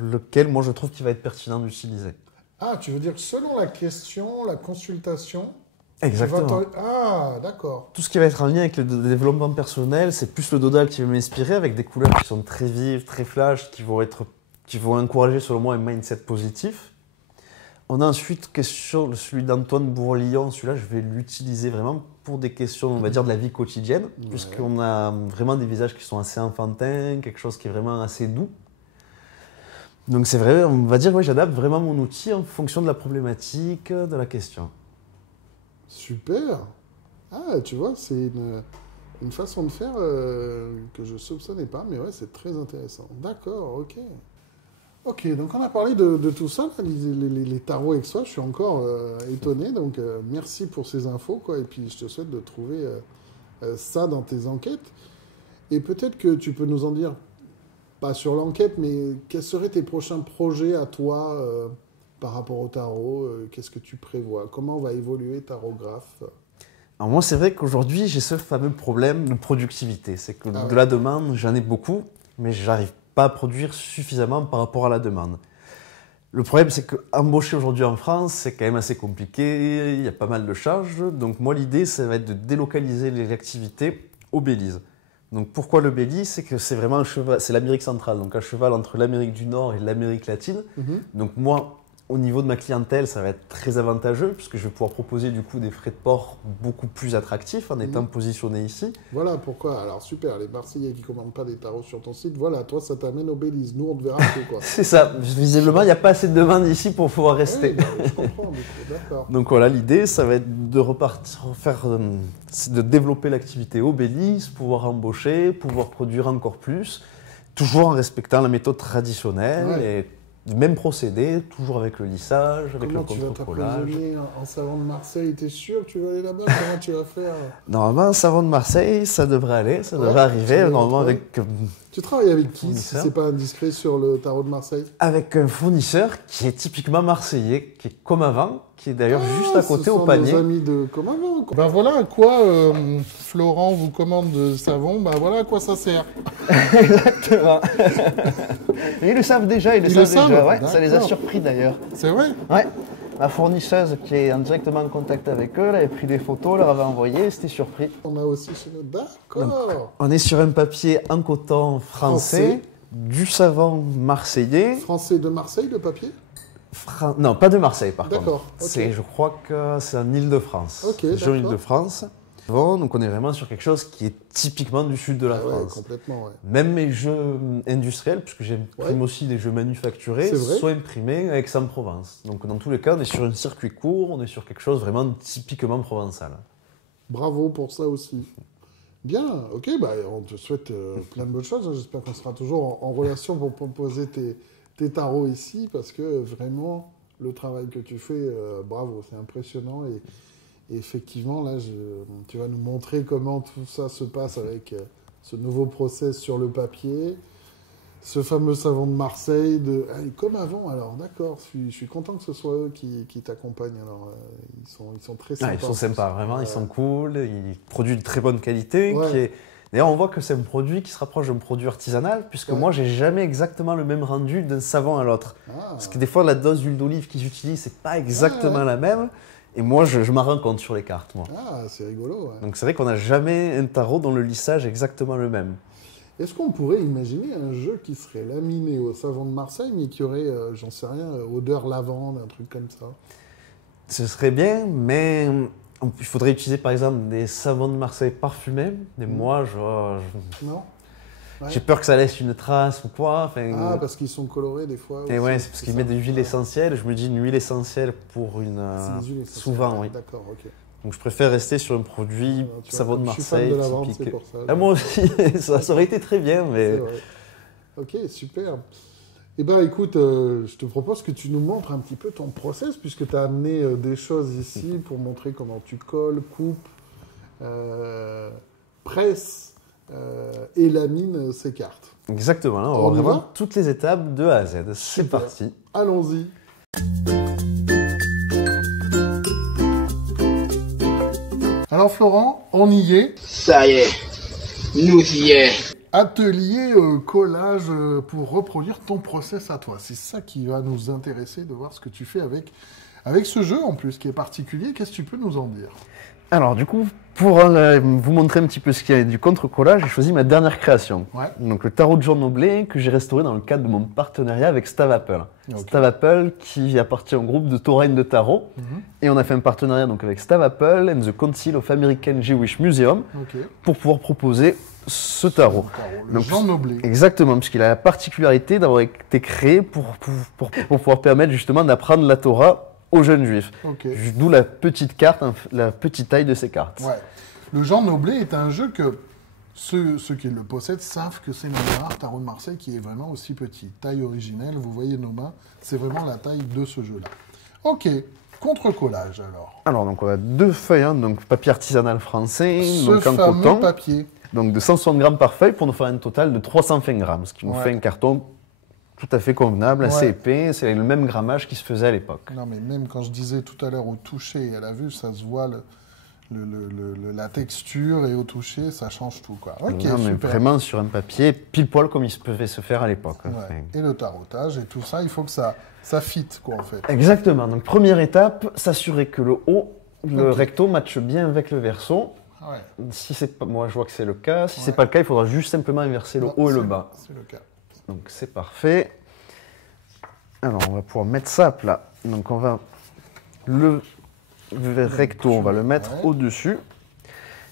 lequel moi je trouve qu'il va être pertinent d'utiliser. Ah, tu veux dire que selon la question, la consultation... Exactement. Ah, d'accord. Tout ce qui va être en lien avec le développement personnel, c'est plus le dodal qui va m'inspirer, avec des couleurs qui sont très vives, très flash, qui vont encourager selon moi un mindset positif. On a ensuite celui d'Antoine Bourlillon, celui-là je vais l'utiliser vraiment pour des questions, on va dire, de la vie quotidienne, puisqu'on a vraiment des visages qui sont assez enfantins, quelque chose qui est vraiment assez doux. Donc c'est vrai, on va dire, j'adapte vraiment mon outil en fonction de la problématique, de la question. Super. Ah, tu vois, c'est une façon de faire que je ne soupçonnais pas, mais ouais, c'est très intéressant. D'accord, ok. Ok, donc on a parlé de tout ça, là, les tarots aixois, je suis encore étonné, donc merci pour ces infos, quoi, et puis je te souhaite de trouver ça dans tes enquêtes. Et peut-être que tu peux nous en dire pas sur l'enquête, mais quels seraient tes prochains projets à toi par rapport au tarot? Qu'est-ce que tu prévois? Comment va évoluer Tarotgraphe? Alors moi, c'est vrai qu'aujourd'hui, j'ai ce fameux problème de productivité. C'est que de la demande, j'en ai beaucoup, mais j'arrive pas à produire suffisamment par rapport à la demande. Le problème, c'est qu'embaucher aujourd'hui en France, c'est quand même assez compliqué, il y a pas mal de charges. Donc moi, l'idée, ça va être de délocaliser les activités au Belize. Donc pourquoi le Belize? C'est que c'est vraiment un cheval, c'est l'Amérique centrale, donc un cheval entre l'Amérique du Nord et l'Amérique latine. Donc moi, au niveau de ma clientèle, ça va être très avantageux puisque je vais pouvoir proposer du coup des frais de port beaucoup plus attractifs en étant positionné ici. Voilà pourquoi. Alors super, les Marseillais qui ne commandent pas des tarots sur ton site, voilà, toi ça t'amène au Belize. Nous on te verra plus quoi. C'est ça. Visiblement, il n'y a pas assez de demande ici pour pouvoir rester. Oui, je comprends, du coup, d'accord. Donc voilà, l'idée, ça va être de repartir, de développer l'activité au Belize, pouvoir embaucher, pouvoir produire encore plus, toujours en respectant la méthode traditionnelle et même procédé, toujours avec le lissage, avec le contre-collage. Comment tu vas t'approvisionner en savon de Marseille? T'es sûr que tu vas aller là-bas? Comment tu vas faire? Normalement, savon de Marseille, ça devrait aller, ça devrait arriver. Normalement, avec... Tu travailles avec qui, si c'est pas indiscret, sur le tarot de Marseille? Avec un fournisseur qui est typiquement marseillais, qui est comme avant, qui est d'ailleurs juste à côté au panier. Ce sont nos amis de comme avant. Ben voilà à quoi Florent vous commande de savon, ben voilà à quoi ça sert. Exactement. Ils le savent déjà, ils le savent déjà. Ouais, ça les a surpris d'ailleurs. C'est vrai? Ouais. Ma fournisseuse qui est directement en contact avec eux, elle avait pris des photos, leur avait envoyé, c'était surpris. On a aussi chez nous. D'accord. On est sur un papier en coton français, du savon marseillais. Français de Marseille, le papier? Non, pas de Marseille par contre. D'accord. Okay. Je crois que c'est en Île-de-France. Ok, région Île-de-France. Donc on est vraiment sur quelque chose qui est typiquement du sud de la France. Ouais, complètement, ouais. Même mes jeux industriels, puisque j'imprime aussi des jeux manufacturés, sont imprimés à Aix-en-Provence. Donc dans tous les cas, on est sur un circuit court, on est sur quelque chose vraiment typiquement provençal. Bravo pour ça aussi. Bien, ok, bah, on te souhaite plein de bonnes choses. J'espère qu'on sera toujours en relation pour proposer tes tarots ici, parce que vraiment, le travail que tu fais, bravo, c'est impressionnant. Et effectivement, là, tu vas nous montrer comment tout ça se passe avec ce nouveau process sur le papier, ce fameux savon de Marseille, comme avant. Alors, d'accord, je suis content que ce soit eux qui t'accompagnent. Alors, ils sont très sympas. Ils sont sympas, vraiment, ils sont cool, ils produisent de très bonne qualité. D'ailleurs, on voit que c'est un produit qui se rapproche d'un produit artisanal, puisque moi, j'ai jamais exactement le même rendu d'un savon à l'autre. Parce que des fois, la dose d'huile d'olive qu'ils utilisent, c'est pas exactement la même. Et moi, je m'en rends compte sur les cartes, moi. Ah, c'est rigolo, ouais. Donc c'est vrai qu'on n'a jamais un tarot dont le lissage est exactement le même. Est-ce qu'on pourrait imaginer un jeu qui serait laminé au savon de Marseille, mais qui aurait, j'en sais rien, odeur lavande, un truc comme ça? Ce serait bien, mais il faudrait utiliser par exemple des savons de Marseille parfumés. Mais moi, Non. J'ai peur que ça laisse une trace ou quoi. Parce qu'ils sont colorés des fois. Et c'est parce qu'ils mettent de l'huile essentielle. Je me dis une huile essentielle pour une. C'est des huiles essentielles. Souvent, oui. D'accord, ok. Donc je préfère rester sur un produit savon de Marseille. Je suis fan de lavande, c'est pour ça. Moi aussi, ça aurait été très bien, mais. Ok, super. Eh bien, écoute, je te propose que tu nous montres un petit peu ton process, puisque tu as amené des choses ici pour montrer comment tu colles, coupes, presses. Et lamine ces cartes. Exactement, on va vraiment toutes les étapes de A à Z. C'est parti. Allons-y. Alors Florent, on y est. Ça y est, nous y est. Atelier collage pour reproduire ton process à toi. C'est ça qui va nous intéresser de voir ce que tu fais avec ce jeu en plus qui est particulier. Qu'est-ce que tu peux nous en dire? Alors du coup, pour vous montrer un petit peu ce qu'il y a du contre-collage, j'ai choisi ma dernière création. Donc le tarot de Jean Noblet que j'ai restauré dans le cadre de mon partenariat avec Stavapple. Stavapple qui appartient au groupe de Touraine de Tarot. Et on a fait un partenariat donc avec Stavapple and the Council of American Jewish Museum pour pouvoir proposer ce tarot. Le Jean Noblet. Exactement, puisqu'il a la particularité d'avoir été créé pour pouvoir permettre justement d'apprendre la Torah aux jeunes juifs. D'où la petite carte, la petite taille de ces cartes. Le Jean Noblet est un jeu que ceux qui le possèdent savent que c'est le rare tarot de Marseille qui est vraiment aussi petit. Taille originelle, vous voyez nos mains, c'est vraiment la taille de ce jeu-là. Ok, contre-collage alors. Alors donc on a deux feuilles, donc papier artisanal français, Ce donc en fameux coton. Papier. Donc de 160 grammes par feuille pour nous faire un total de 320 grammes, ce qui nous fait un carton tout à fait convenable, assez épais. C'est le même grammage qui se faisait à l'époque. Non, mais même quand je disais tout à l'heure au toucher et à la vue, ça se voit la texture, et au toucher, ça change tout, quoi. Ok, non, mais super. vraiment sur un papier pile poil comme il pouvait se faire à l'époque. Ouais. Et le tarautage et tout ça, il faut que ça fit, quoi, en fait. Exactement. Donc première étape, s'assurer que le haut, le recto matche bien avec le verso. Ouais. Si c'est pas, moi je vois que c'est le cas. Si c'est pas le cas, il faudra juste simplement inverser le haut et le bas. C'est le cas. Donc c'est parfait. Alors on va pouvoir mettre ça à plat. Donc on va le recto, on va le mettre au-dessus.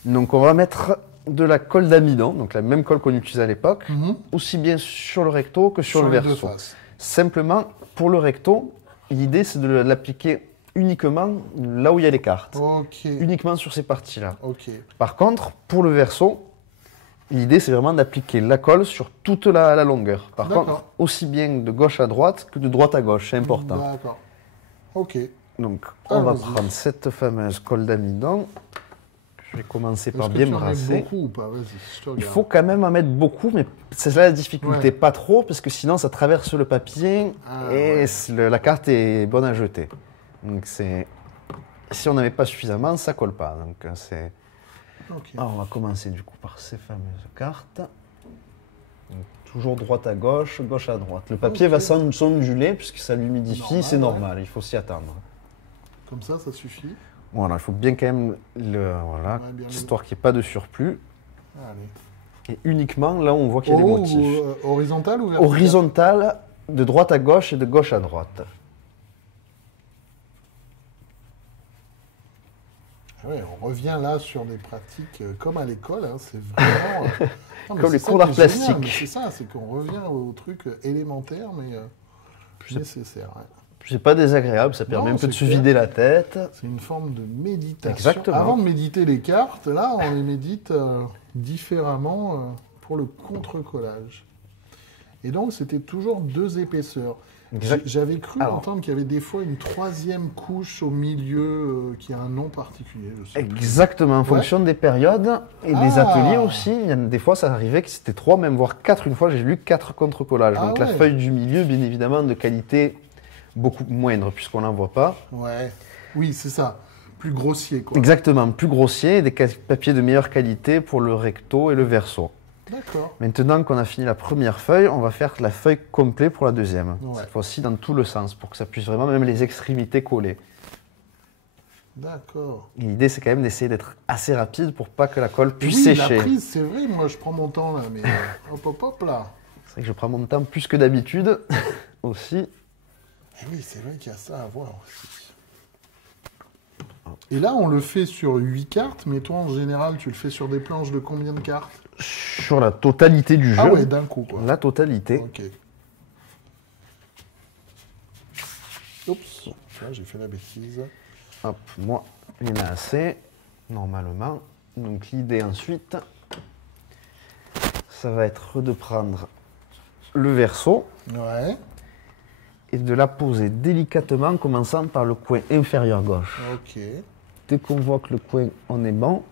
Donc on va mettre de la colle d'amidon, donc la même colle qu'on utilisait à l'époque, aussi bien sur le recto que sur le verso. Simplement, pour le recto, l'idée c'est de l'appliquer uniquement là où il y a les cartes. Uniquement sur ces parties-là. Par contre, pour le verso, l'idée c'est vraiment d'appliquer la colle sur toute la longueur. Par contre, aussi bien de gauche à droite que de droite à gauche, c'est important. D'accord. Ok. Donc, on va prendre cette fameuse colle d'amidon. Je vais commencer par bien brasser. Beaucoup ou pas? Vas-y, je te regarde. Il faut quand même en mettre beaucoup, mais c'est là la difficulté. Pas trop, parce que sinon ça traverse le papier et la carte est bonne à jeter. Donc si on n'en met pas suffisamment, ça colle pas. Donc c'est. Alors, on va commencer du coup par ces fameuses cartes. Donc, toujours droite à gauche, gauche à droite. Le papier va s'onduler puisque ça l'humidifie, c'est normal, il faut s'y attendre. Comme ça suffit. Voilà, il faut bien quand même, histoire qu'il n'y ait pas de surplus. Allez. Et uniquement là où on voit qu'il y a des motifs. Horizontal ou vertical? Horizontal, de droite à gauche et de gauche à droite. Ouais, on revient là sur des pratiques comme à l'école, hein, c'est vraiment... comme les cours d'art plastique. C'est ça, c'est qu'on revient au truc élémentaire, mais nécessaire. Ouais. C'est pas désagréable, ça permet un peu de se vider la tête. C'est une forme de méditation. Exactement. Avant de méditer les cartes, là, on les médite différemment pour le contre-collage. Et donc, c'était toujours 2 épaisseurs. J'avais cru entendre qu'il y avait des fois une 3e couche au milieu qui a un nom particulier. Exactement, en fonction des périodes et des ateliers aussi. Des fois, ça arrivait que c'était 3, même voire 4. Une fois, j'ai lu 4 contre-collages. Donc la feuille du milieu, bien évidemment, de qualité beaucoup moindre, puisqu'on n'en voit pas. Ouais. Oui, c'est ça. Plus grossier, quoi. Exactement, plus grossier, et des papiers de meilleure qualité pour le recto et le verso. D'accord. Maintenant qu'on a fini la première feuille, on va faire la feuille complète pour la deuxième. Cette fois-ci dans tout le sens, pour que ça puisse vraiment même les extrémités coller. D'accord. L'idée, c'est quand même d'essayer d'être assez rapide pour pas que la colle puisse sécher. La prise, c'est vrai, moi je prends mon temps là, mais hop là. C'est vrai que je prends mon temps plus que d'habitude aussi. Et oui, c'est vrai qu'il y a ça à voir aussi. Et là, on le fait sur 8 cartes, mais toi, en général, tu le fais sur des planches de combien de cartes? Sur la totalité du jeu. Ah ouais, d'un coup, quoi. La totalité. Ok. Oups, là, j'ai fait la bêtise. Hop, moi, il y en a assez, normalement. Donc l'idée ensuite, ça va être de prendre le verso. Ouais. Et de la poser délicatement, en commençant par le coin inférieur gauche. Ok. Dès qu'on voit que le coin on est bon,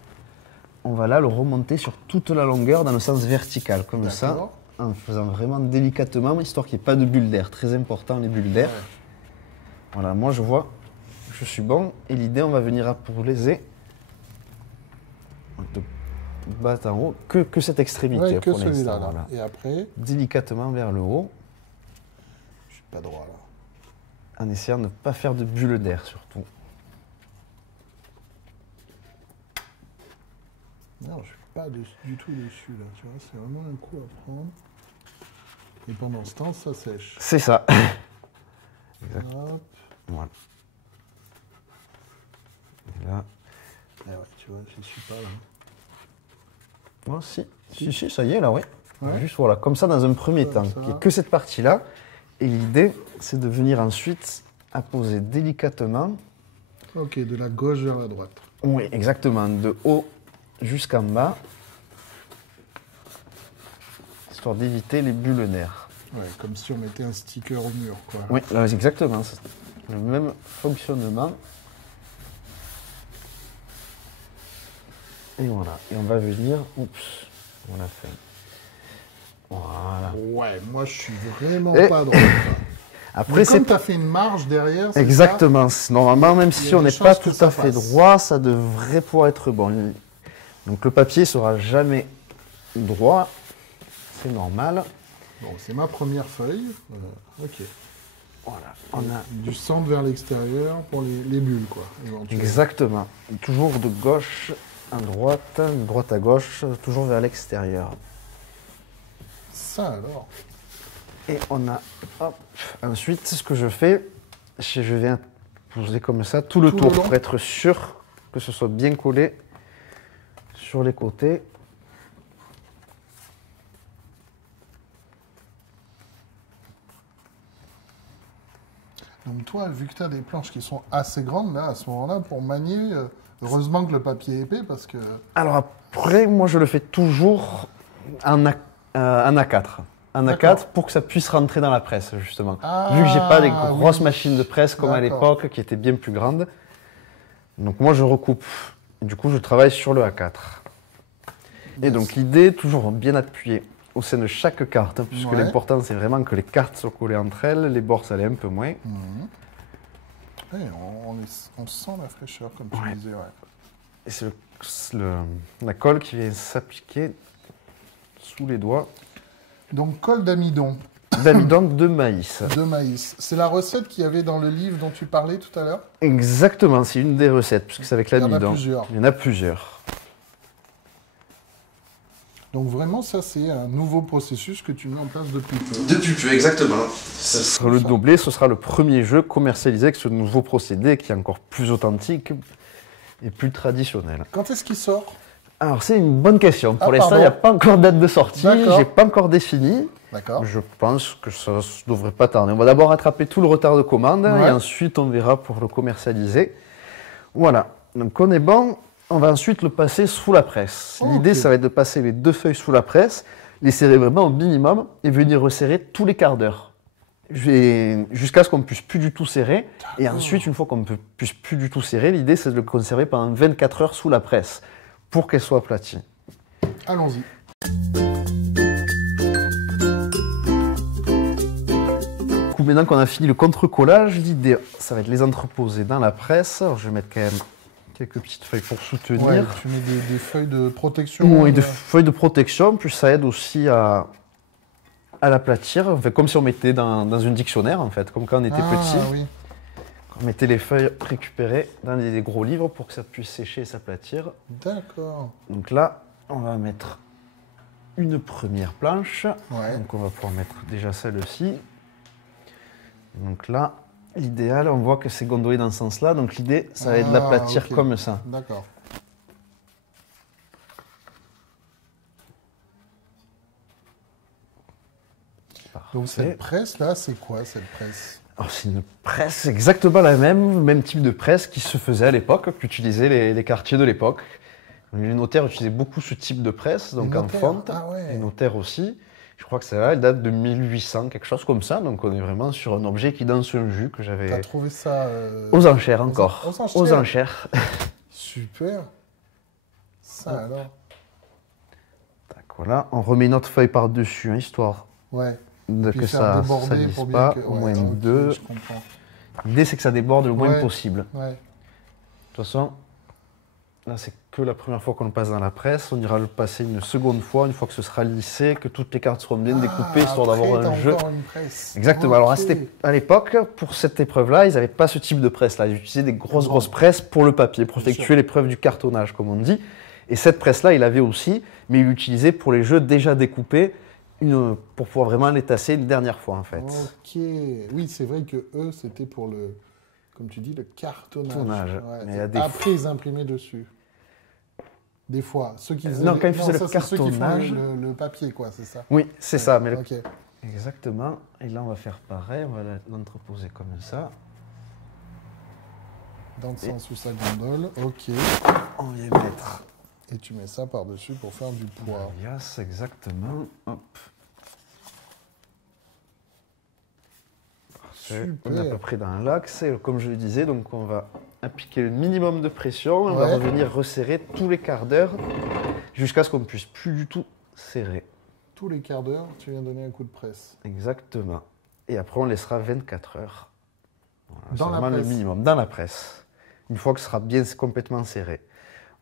on va là le remonter sur toute la longueur dans le sens vertical, comme ça, en faisant vraiment délicatement, histoire qu'il n'y ait pas de bulles d'air. Très important, les bulles d'air. Ouais. Voilà, moi je vois, je suis bon, et l'idée, on va venir apposer de bas en haut, que cette extrémité que pour l'instant. Voilà. Et après, délicatement vers le haut. Je suis pas droit là. En essayant de ne pas faire de bulles d'air surtout. Non, je suis pas du tout dessus là, tu vois, c'est vraiment un coup à prendre. Et pendant ce temps, ça sèche. C'est ça. Exact. Hop. Voilà. Et là. Ah ouais, tu vois, je suis pas là. Oh, si, ça y est là, ouais. Juste voilà, comme ça dans un premier temps. Il n'y a que cette partie-là. Et l'idée, c'est de venir ensuite apposer délicatement. Ok, de la gauche vers la droite. Oui, exactement. De haut jusqu'en bas. Histoire d'éviter les bulles d'air. Ouais, comme si on mettait un sticker au mur, quoi. Oui, là, exactement. C'est le même fonctionnement. Et voilà. Et on va venir On l'a fait. Voilà. Ouais, moi je suis vraiment Et- pas droit. Après, Comme c'est tu as fait une marge derrière, c'est exactement. Normalement, même Il y si a on des n'est pas chances que tout ça à fait passe. droit, ça devrait pouvoir être bon. Donc le papier sera jamais droit. C'est normal. ça Bon, c'est ma première feuille. Ok. Voilà. On a Du centre vers l'extérieur pour les bulles, quoi. éventuellement. exactement. Toujours de gauche à droite, de droite à gauche, toujours vers l'extérieur. Ça alors. Et on a, hop, ensuite, ce que je fais, je viens poser comme ça tout le Tout le tour long. pour être sûr que ce soit bien collé sur les côtés. Donc toi, vu que tu as des planches qui sont assez grandes, là, à ce moment-là, pour manier, heureusement que le papier est épais, parce que... Alors après, moi je le fais toujours en A4. En D'accord. A4 pour que ça puisse rentrer dans la presse, justement. Ah, Vu que j'ai pas des grosses oui. machines de presse comme à D'accord. l'époque, qui étaient bien plus grandes. Donc moi je recoupe. Du coup, je travaille sur le A4. Et Yes. donc l'idée, toujours bien appuyer au sein de chaque carte, hein, puisque Ouais. l'important c'est vraiment que les cartes soient collées entre elles, les bords ça allait un peu moins. Mhm. Ouais, on sent la fraîcheur, comme tu Ouais. disais, ouais. Et c'est la colle qui vient s'appliquer sous les doigts. Donc, colle d'amidon D'amidon de maïs. de maïs. C'est la recette qu'il y avait dans le livre dont tu parlais tout à l'heure? Exactement, c'est une des recettes, puisque c'est avec Il y en a l'amidon. plusieurs. Il y en a plusieurs. Donc, vraiment, ça, c'est un nouveau processus que tu mets en place depuis peu. Depuis peu, exactement. Ce sera le doublé, ce sera le premier jeu commercialisé avec ce nouveau procédé qui est encore plus authentique et plus traditionnel. Quand est-ce qu'il sort? Alors c'est une bonne question. Pour Ah, l'instant, pardon. il n'y a pas encore de date de sortie, D'accord. j'ai pas encore défini. D'accord. Je pense que ça ne devrait pas tarder. On va d'abord rattraper tout le retard de commande Ouais. et ensuite on verra pour le commercialiser. Voilà, donc on est bon. On va ensuite le passer sous la presse. Oh, L'idée, ok. ça va être de passer les 2 feuilles sous la presse, les serrer vraiment au minimum et venir resserrer tous les quarts d'heure. Jusqu'à ce qu'on ne puisse plus du tout serrer. Et ensuite, une fois qu'on ne puisse plus du tout serrer, l'idée, c'est de le conserver pendant 24 heures sous la presse pour qu'elle soit aplatie. Allons-y. Du coup, maintenant qu'on a fini le contre-collage, l'idée, ça va être de les entreposer dans la presse. Alors, je vais mettre quand même quelques petites feuilles pour soutenir. Ouais, tu mets des feuilles de protection. Oui, des feuilles de protection, puis ça aide aussi à l'aplatir, enfin, comme si on mettait dans un dictionnaire, en fait, comme quand on était petit. Oui. On mettait les feuilles récupérées dans des gros livres pour que ça puisse sécher et s'aplatir. D'accord. Donc là, on va mettre une première planche. Ouais. Donc on va pouvoir mettre déjà celle-ci. Donc là, l'idéal, on voit que c'est gondolé dans ce sens-là. Donc l'idée, ça va être de l'aplatir ok. comme ça. D'accord. Donc Parfait. cette presse là, c'est quoi cette presse? Alors c'est une presse exactement la même type de presse qui se faisait à l'époque, qu'utilisaient les quartiers de l'époque. Les notaires utilisaient beaucoup ce type de presse, donc Les en notaires, fonte. ah ouais. Les notaires aussi. Je crois que celle-là, elle date de 1800, quelque chose comme ça. Donc on est vraiment sur un objet qui danse un jus que T'as j'avais trouvé ça aux enchères encore. aux enchères. Aux enchères. Super. Ça alors. Tac, voilà, on remet une autre feuille par-dessus, hein, histoire Ouais. de Puis que faire ça déborder salisse pour pas. bien que. Au ouais, moins ok, deux. Je comprends. L'idée, c'est que ça déborde le moins Ouais. possible. Ouais. De toute façon, là, c'est que la première fois qu'on le passe dans la presse. On ira le passer une seconde fois, une fois que ce sera lissé, que toutes les cartes seront bien découpées, histoire après, d'avoir t'as un jeu. encore une presse. Exactement. Alors Ok. à l'époque, pour cette épreuve-là, ils n'avaient pas ce type de presse-là. Ils utilisaient des grosses presses pour le papier, pour Bien effectuer l'épreuve du cartonnage, comme on dit. Et cette presse-là, il avait aussi, mais il l'utilisait pour les jeux déjà découpés, pour pouvoir vraiment les tasser une dernière fois, en fait. Ok. Oui, c'est vrai que eux, c'était pour le, comme tu dis, le cartonnage. Cartonnage. Ouais. Mais il y a des Après, ils imprimaient dessus. Des fois, ceux qui faisaient Non, quand ils faisaient le ça, c'est ceux qui font cartonnage. le papier, quoi, c'est ça. Oui, c'est ça. Mais Ok. Exactement. Et là, on va faire pareil. On va l'entreposer comme ça. Dans le sens où ça gondole. Ok. On vient mettre Et tu mets ça par-dessus pour faire du poids. Alias, exactement. Hop. Parfait. On est à peu Super. près dans l'axe. Et comme je le disais, donc on va appliquer le minimum de pression. On va Ouais. revenir resserrer tous les quarts d'heure jusqu'à ce qu'on ne puisse plus du tout serré. Tous les quarts d'heure, tu viens donner un coup de presse. Exactement. Et après, on laissera 24 heures. Voilà, Dans c'est la vraiment le presse. minimum, dans la presse. Une fois que ce sera bien complètement serré.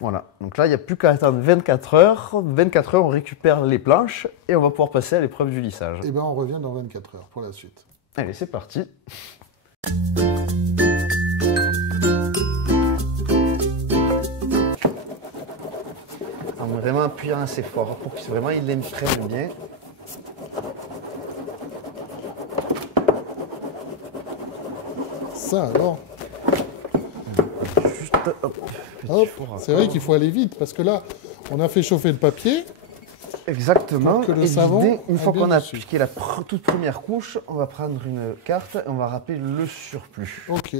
Voilà, donc là, il n'y a plus qu'à attendre 24 heures. 24 heures, on récupère les planches et on va pouvoir passer à l'épreuve du lissage. Et bien, on revient dans 24 heures pour la suite. Allez, c'est parti. En vraiment appuyant assez fort pour que vraiment il l'imprègne bien. Ça, alors, Juste, hop, petit hop, four à c'est vrai corps. qu'il faut aller vite, parce que là, on a fait chauffer le papier. Exactement. Pour que le Et savon l'idée, une aille fois bien qu'on a dessus. appliqué la toute première couche, on va prendre une carte et on va râper le surplus. Ok.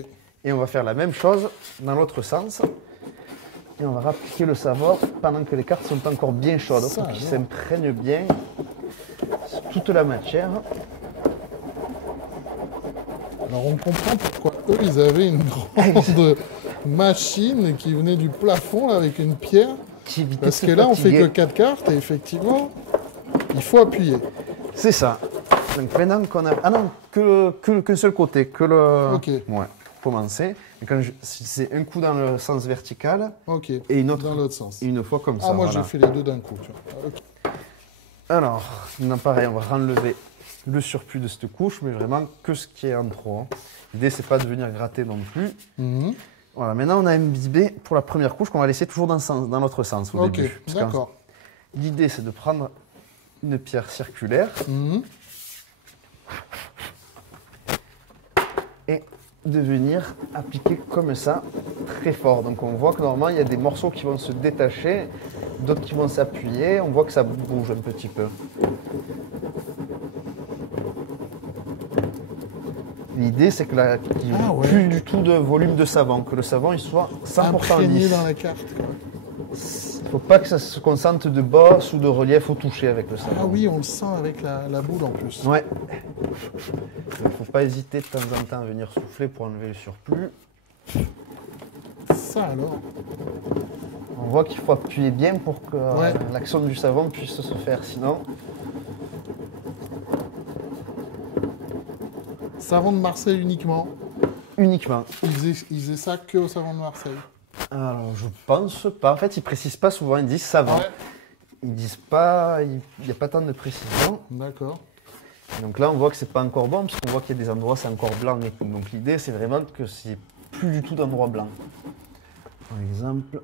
Et on va faire la même chose dans l'autre sens. Et on va appliquer le savon pendant que les cartes sont encore bien chaudes Ça, pour qu'ils alors. s'imprègnent bien sur toute la matière. Alors, on comprend pourquoi eux, ils avaient une grande machine qui venait du plafond là, avec une pierre. Qui évite de Parce se que là, on fait que fatiguer. 4 cartes et effectivement, il faut appuyer. C'est ça. Donc maintenant qu'on a... Ah non, qu'un seul côté, que le... Ok. Ouais, pour commencer. Et quand si c'est un coup dans le sens vertical Ok. et une autre Dans l'autre sens. une fois comme ça. Ah, moi, voilà. j'ai fait les deux d'un coup. Tu vois. Ok. Alors, non, pareil, on va enlever le surplus de cette couche, mais vraiment que ce qui est en trop. Hein. L'idée, c'est pas de venir gratter non plus. Mhm. Voilà, maintenant on a imbibé pour la première couche qu'on va laisser toujours dans l'autre sens au Ok, début. Parce qu'en- d'accord. L'idée, c'est de prendre une pierre circulaire Mhm. et de venir appliquer comme ça, très fort. Donc on voit que normalement, il y a des morceaux qui vont se détacher, d'autres qui vont s'appuyer. On voit que ça bouge un petit peu. L'idée, c'est que qu'il n'y ait Ah ouais. plus du tout de volume de savon, que le savon il soit 100% Imprégné lisse. dans la carte. Quoi. Il ne faut pas que ça se concentre de bosse ou de relief au toucher avec le savon. Ah oui, on le sent avec la boule en plus. Ouais. Il ne faut pas hésiter de temps en temps à venir souffler pour enlever le surplus. Ça alors. On voit qu'il faut appuyer bien pour que Ouais. l'action du savon puisse se faire. Sinon, Savon de Marseille uniquement. uniquement. Ils faisaient ça que au savon de Marseille. Alors, je pense pas. En fait, ils précisent pas souvent. Ils disent savon. Ouais. Ils disent pas. Il n'y a pas tant de précision. D'accord. Donc là, on voit que c'est pas encore bon, parce qu'on voit qu'il y a des endroits, c'est encore blanc et tout. Donc l'idée, c'est vraiment que c'est plus du tout d'endroits blancs. Par exemple.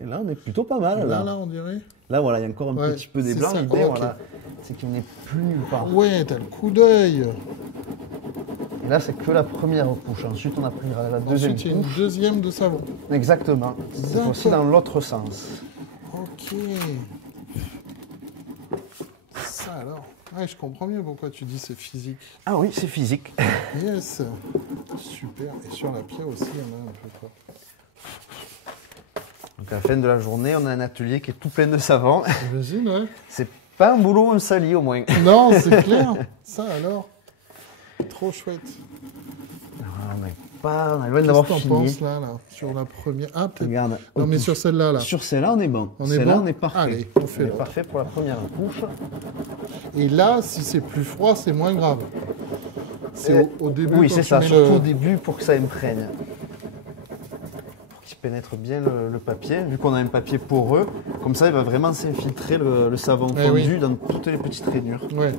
Et là, on est plutôt pas mal. Là, on dirait. Là, voilà, il y a encore un Ouais, petit peu des c'est blancs. ça. L'idée, Ok. voilà, c'est qu'il n'est plus nulle part. Ouais, t'as le coup d'œil. Et là, c'est que la première couche. Ensuite, on appliquera la deuxième Ensuite, il y a une couche. deuxième de savon. Exactement. C'est D'accord. aussi dans l'autre sens. Ok. Ça alors. Ouais, je comprends mieux pourquoi tu dis c'est physique. Ah oui, c'est physique. Yes. Super. Et sur la pierre aussi, il y en a un peu quoi. Donc à la fin de la journée, on a un atelier qui est tout plein de savon. J'imagine, ouais. C'est pas un boulot un sali au moins. Non, c'est clair. Ça alors. Trop chouette. On est loin Qu'est-ce d'avoir que t'en fini. penses là, sur la première? Ah, peut-être. Regarde. Non, mais on sur celle-là, là. Sur celle-là, on est bon. On est Celle-là, bon on est parfait. Allez, on fait est l'autre. parfait pour la première couche. Et là, si c'est plus froid, c'est moins grave. C'est au début. Oui, quand c'est tu ça, mets surtout le- au début pour que ça imprègne. Pour qu'il pénètre bien le papier. Vu qu'on a un papier poreux, comme ça, il va vraiment s'infiltrer le savon Eh fondu oui. dans toutes les petites rainures. Ouais.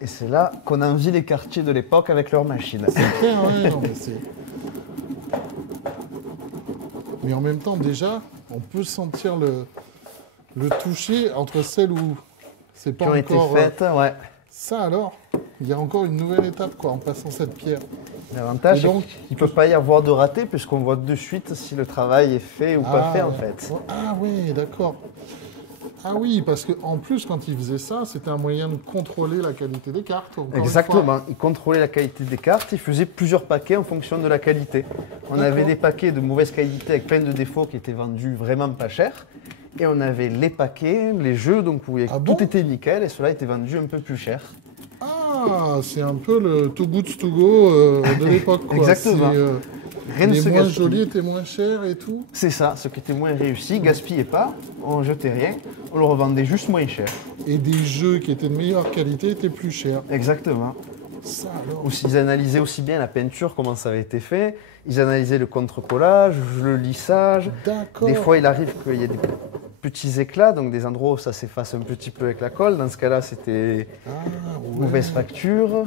Et c'est là qu'on envie les quartiers de l'époque avec leurs machines. Clair, ouais, non, mais c'est. Mais en même temps, déjà, on peut sentir le toucher entre celles où c'est Qui pas ont été encore. faites, ouais. Ça alors, il y a encore une nouvelle étape quoi en passant cette pierre. L'avantage, Et c'est donc, qu'il ne peut pas y avoir de raté, puisqu'on voit de suite si le travail est fait ou pas fait, en ouais. fait. Ah oui, d'accord. Ah oui, parce qu'en plus, quand il faisait ça, c'était un moyen de contrôler la qualité des cartes. encore une fois. Exactement. Il contrôlait la qualité des cartes, il faisait plusieurs paquets en fonction de la qualité. On D'accord. avait des paquets de mauvaise qualité avec plein de défauts qui étaient vendus vraiment pas cher. Et on avait les paquets, les jeux, donc où Ah tout bon était nickel, et cela était vendu un peu plus cher. Ah, Ah, c'est un peu le Too Good To Go de l'époque, quoi. Exactement. Rien ne Les se moins gaspille. jolis étaient moins chers et tout. C'est ça, ce qui était moins réussi, gaspillait pas, on jetait rien, on le revendait juste moins cher. Et des jeux qui étaient de meilleure qualité étaient plus chers. Exactement. Ça alors. Ils analysaient aussi bien la peinture, comment ça avait été fait, ils analysaient le contre-collage, le lissage. D'accord. Des fois, il arrive qu'il y ait des petits éclats, donc des endroits où ça s'efface un petit peu avec la colle. Dans ce cas-là, c'était Ah, ouais. mauvaise facture.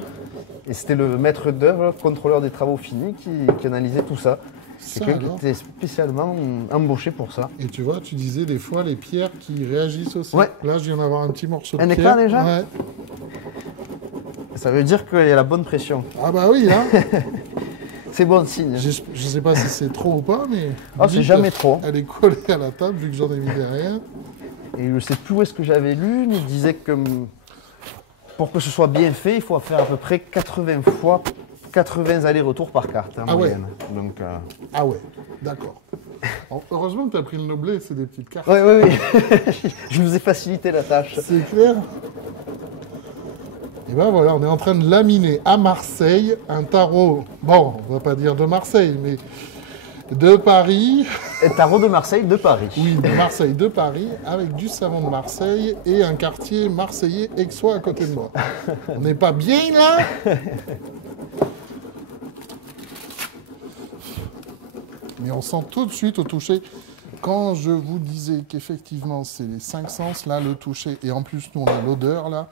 Et c'était le maître d'œuvre, contrôleur des travaux finis, qui analysait tout ça. Ça, Quelqu'un qui alors. était spécialement embauché pour ça. Et tu vois, tu disais des fois les pierres qui réagissent aussi. Ouais. Là, je viens d'avoir un petit morceau de Un pierre. éclat déjà Ouais. Ça veut dire qu'il y a la bonne pression. Ah bah oui, hein. C'est bon signe. Je sais pas si c'est trop ou pas, mais... Ah, dis c'est que jamais trop. Elle est collée à la table, vu que j'en ai mis derrière. Et je ne sais plus où est-ce que j'avais lu, mais il disait que pour que ce soit bien fait, il faut faire à peu près 80 fois 80 allers-retours par carte en Ah ouais. moyenne. Donc, Ah ouais, d'accord. Bon, heureusement que tu as pris le Noblet, c'est des petites cartes. oui. Je vous ai facilité la tâche. C'est clair. Et ben voilà, on est en train de laminer à Marseille un tarot, bon, on va pas dire de Marseille, mais de Paris, Et tarot de Marseille, de Paris. oui, de Marseille, de Paris, avec du savon de Marseille et un quartier marseillais aixois à côté de moi. On n'est pas bien là? Mais on sent tout de suite au toucher. Quand je vous disais qu'effectivement c'est les 5 sens, là, le toucher, et en plus nous on a l'odeur là.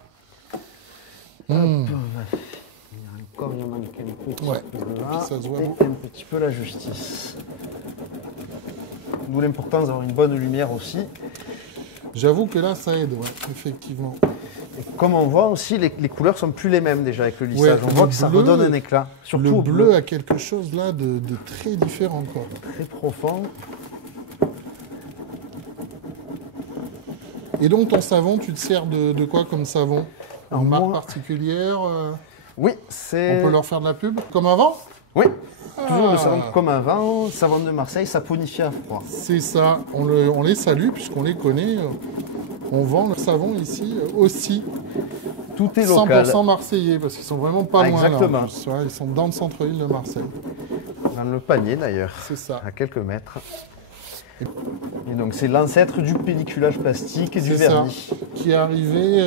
Encore, il en manque un petit Ouais. peu là. Ça se voit Et beaucoup. un petit peu la justice. D'où l'importance d'avoir une bonne lumière aussi. J'avoue que là ça aide, ouais, effectivement. Et comme on voit aussi, les couleurs sont plus les mêmes déjà avec le lissage. Ouais, on le voit que ça bleu- redonne un éclat. Surtout Le au bleu a quelque chose là de très différent quoi. très profond. Et donc ton savon, tu te sers de quoi comme savon? Alors, Une marque moi- particulière Oui, c'est. On peut leur faire de la pub comme avant? Oui, toujours Ah. le savon comme avant. Savon de Marseille, saponifie à froid. C'est ça, on les salue puisqu'on les connaît. On vend le savon ici aussi. Tout est local. 100% marseillais parce qu'ils sont vraiment pas loin là. en Exactement. plus. Ouais, ils sont dans le centre-ville de Marseille. Dans le panier d'ailleurs, C'est ça. à quelques mètres. Et donc c'est l'ancêtre du pelliculage plastique et du C'est ça. vernis. Qui est arrivé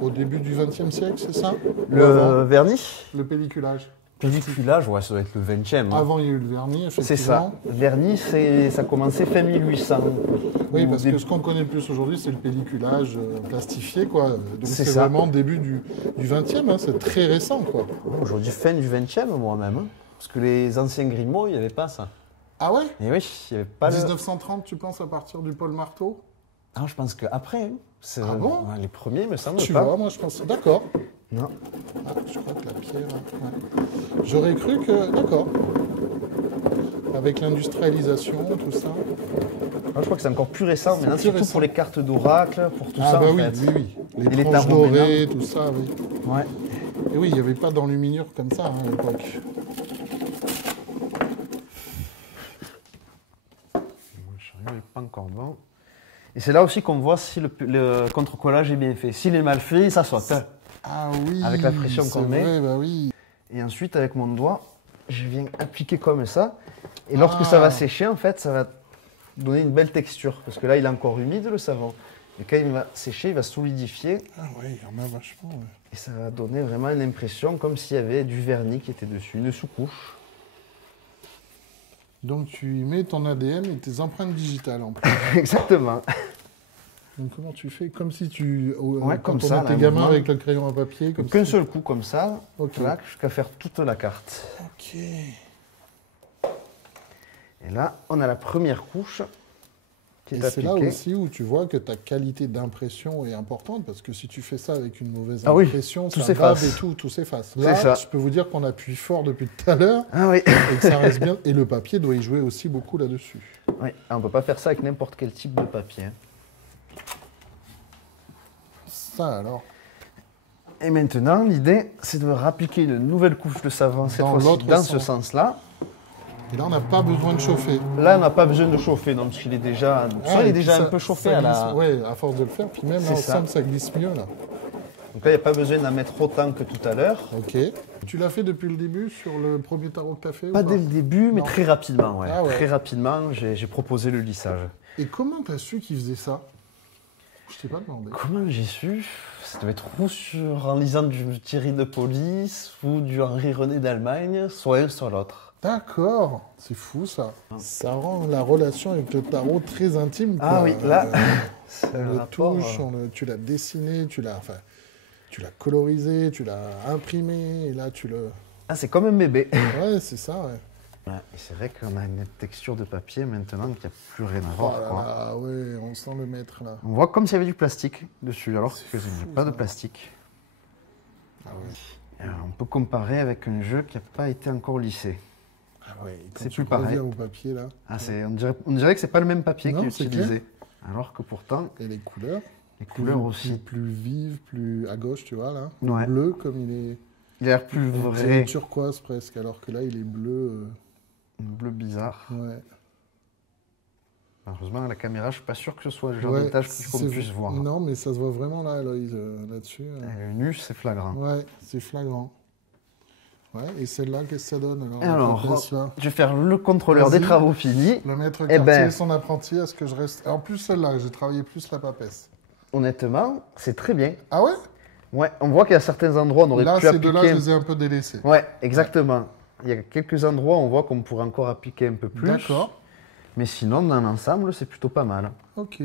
au début du XXe siècle, c'est ça? Ou Le avant vernis Le pelliculage. Pelliculage, ouais, ça doit être le 20e. hein. Avant, il y a eu le vernis, C'est effectivement. ça. Vernis, ça commençait fin 1800. Oui, Au parce début- que ce qu'on connaît le plus aujourd'hui, c'est le pelliculage plastifié, quoi. Donc C'est c'est ça. vraiment début du XXe, hein, c'est très récent, quoi. Aujourd'hui, fin du 20e, moi-même. hein. Parce que les anciens Grimaud, il n'y avait pas ça. Ah ouais? Et oui, il n'y avait pas 1930, tu penses, à partir du Paul Marteau? Ah, je pense qu'après, hein. C'est Ah bon les premiers, me semble Tu pas. vois, moi je pense. D'accord. Non. Ah, je crois que la pierre. Ouais. J'aurais cru que. D'accord. Avec l'industrialisation, tout ça. Ah, je crois que c'est encore plus récent, C'est maintenant, plus surtout récent. pour les cartes d'oracle, pour tout Ah ça. bah en oui, fait. oui, oui. Et Les les planches tarots dorées, tout ça, oui. Ouais. Et oui, il n'y avait pas d'enluminure comme ça hein, à l'époque. Le chariot n'est pas encore bon. Et c'est là aussi qu'on voit si le contre-collage est bien fait. S'il est mal fait, ça saute. Ah oui. Avec la pression c'est qu'on met. vrai, bah oui. Et ensuite, avec mon doigt, je viens appliquer comme ça. Et lorsque ça Ah. va sécher, en fait, ça va donner une belle texture. Parce que là, il est encore humide, le savon. Et quand il va sécher, il va solidifier. Ah ouais, il y en a vachement. Ouais. Et ça va donner vraiment une impression comme s'il y avait du vernis qui était dessus, une sous-couche. Donc tu y mets ton ADN et tes empreintes digitales en plus. Exactement. Donc comment tu fais? Comme si tu... Ouais, quand comme on ça, était là, gamin maintenant. avec le crayon à papier. Comme Qu'un si- seul coup, comme ça, Ok. clac, jusqu'à faire toute la carte. Ok. Et là, on a la première couche qui Et est c'est là appliquée. aussi où tu vois que ta qualité d'impression est importante parce que si tu fais ça avec une mauvaise Ah oui, impression, tout ça s'efface. bave et tout s'efface. C'est Là, ça. je peux vous dire qu'on appuie fort depuis tout à l'heure Ah oui. et que ça reste bien. Et le papier doit y jouer aussi beaucoup là-dessus. Oui, on ne peut pas faire ça avec n'importe quel type de papier. hein. Ça alors. Et maintenant, l'idée, c'est de rappliquer une nouvelle couche de savon, cette Dans fois-ci l'autre dans ce sens. sens-là. Et là, on n'a pas besoin de chauffer. Là, on n'a pas besoin de chauffer, donc parce qu'il est déjà, Ah, il et est déjà puis un peu chauffé ça à la... glisse- Ouais, à force de le faire. Puis même là, C'est on ça. sent que ça glisse mieux là. Donc là, il n'y a pas besoin d'en mettre autant que tout à l'heure. Ok. Tu l'as fait depuis le début sur le premier tarot que tu as fait? Pas ou dès le début, mais Non. très rapidement. Ouais. Ah ouais. Très rapidement, j'ai proposé le lissage. Et comment tu as su qu'il faisait ça? Je t'ai pas demandé. Comment j'ai su? Ça devait être en lisant du Thierry de Police ou du Henri René d'Allemagne, soit un, soit l'autre. D'accord, c'est fou ça. Ça rend la relation avec le tarot très intime. Quoi. Ah oui, là, c'est on un le rapport, touche, tu l'as dessiné, tu l'as colorisé, tu l'as imprimé, et là tu le... Ah, c'est comme un bébé. Ouais, c'est ça, ouais. Ouais, et c'est vrai qu'on a une texture de papier maintenant qu'il n'y a plus rien à Oh voir. là Quoi. là, ouais, on sent le maître là. On voit comme s'il y avait du plastique dessus, alors C'est que fou, il n'y a pas de ça. plastique. Ah ouais. Alors, on peut comparer avec un jeu qui n'a pas été encore lissé. Ah ouais, quand C'est tu plus pareil. reviens au papier là. Ah, on dirait que c'est pas le même papier qui Non, est c'est utilisé. Alors que pourtant, Et les couleurs. les couleurs plus, aussi. Plus vives, plus à gauche, tu vois là. Ouais. Bleu comme il est. Il a l'air plus C'est vrai. turquoise presque, alors que là il est bleu. Un bleu bizarre. Ouais. Malheureusement, à la caméra, je suis pas sûr que ce soit le genre Ouais, d'étage qu'on c'est- puisse voir. Non, mais ça se voit vraiment là, Aloïse, là-dessus. Le nu, c'est flagrant. Ouais, c'est flagrant. Ouais, et celle-là, qu'est-ce que ça donne alors, la Alors, papesse, là je vais faire le contrôleur Vas-y. des travaux finis. Le maître Eh quartier ben- et son apprenti, est-ce que je reste... En plus, celle-là, j'ai travaillé plus la papesse. Honnêtement, c'est très bien. Ah ouais? Ouais, on voit qu'il y a certains endroits où on aurait Là, pu ces deux-là, je appliquer. les ai un peu délaissés. Ouais, exactement. Il y a quelques endroits où on voit qu'on pourrait encore appliquer un peu plus. D'accord. Mais sinon, dans l'ensemble, c'est plutôt pas mal. Ok.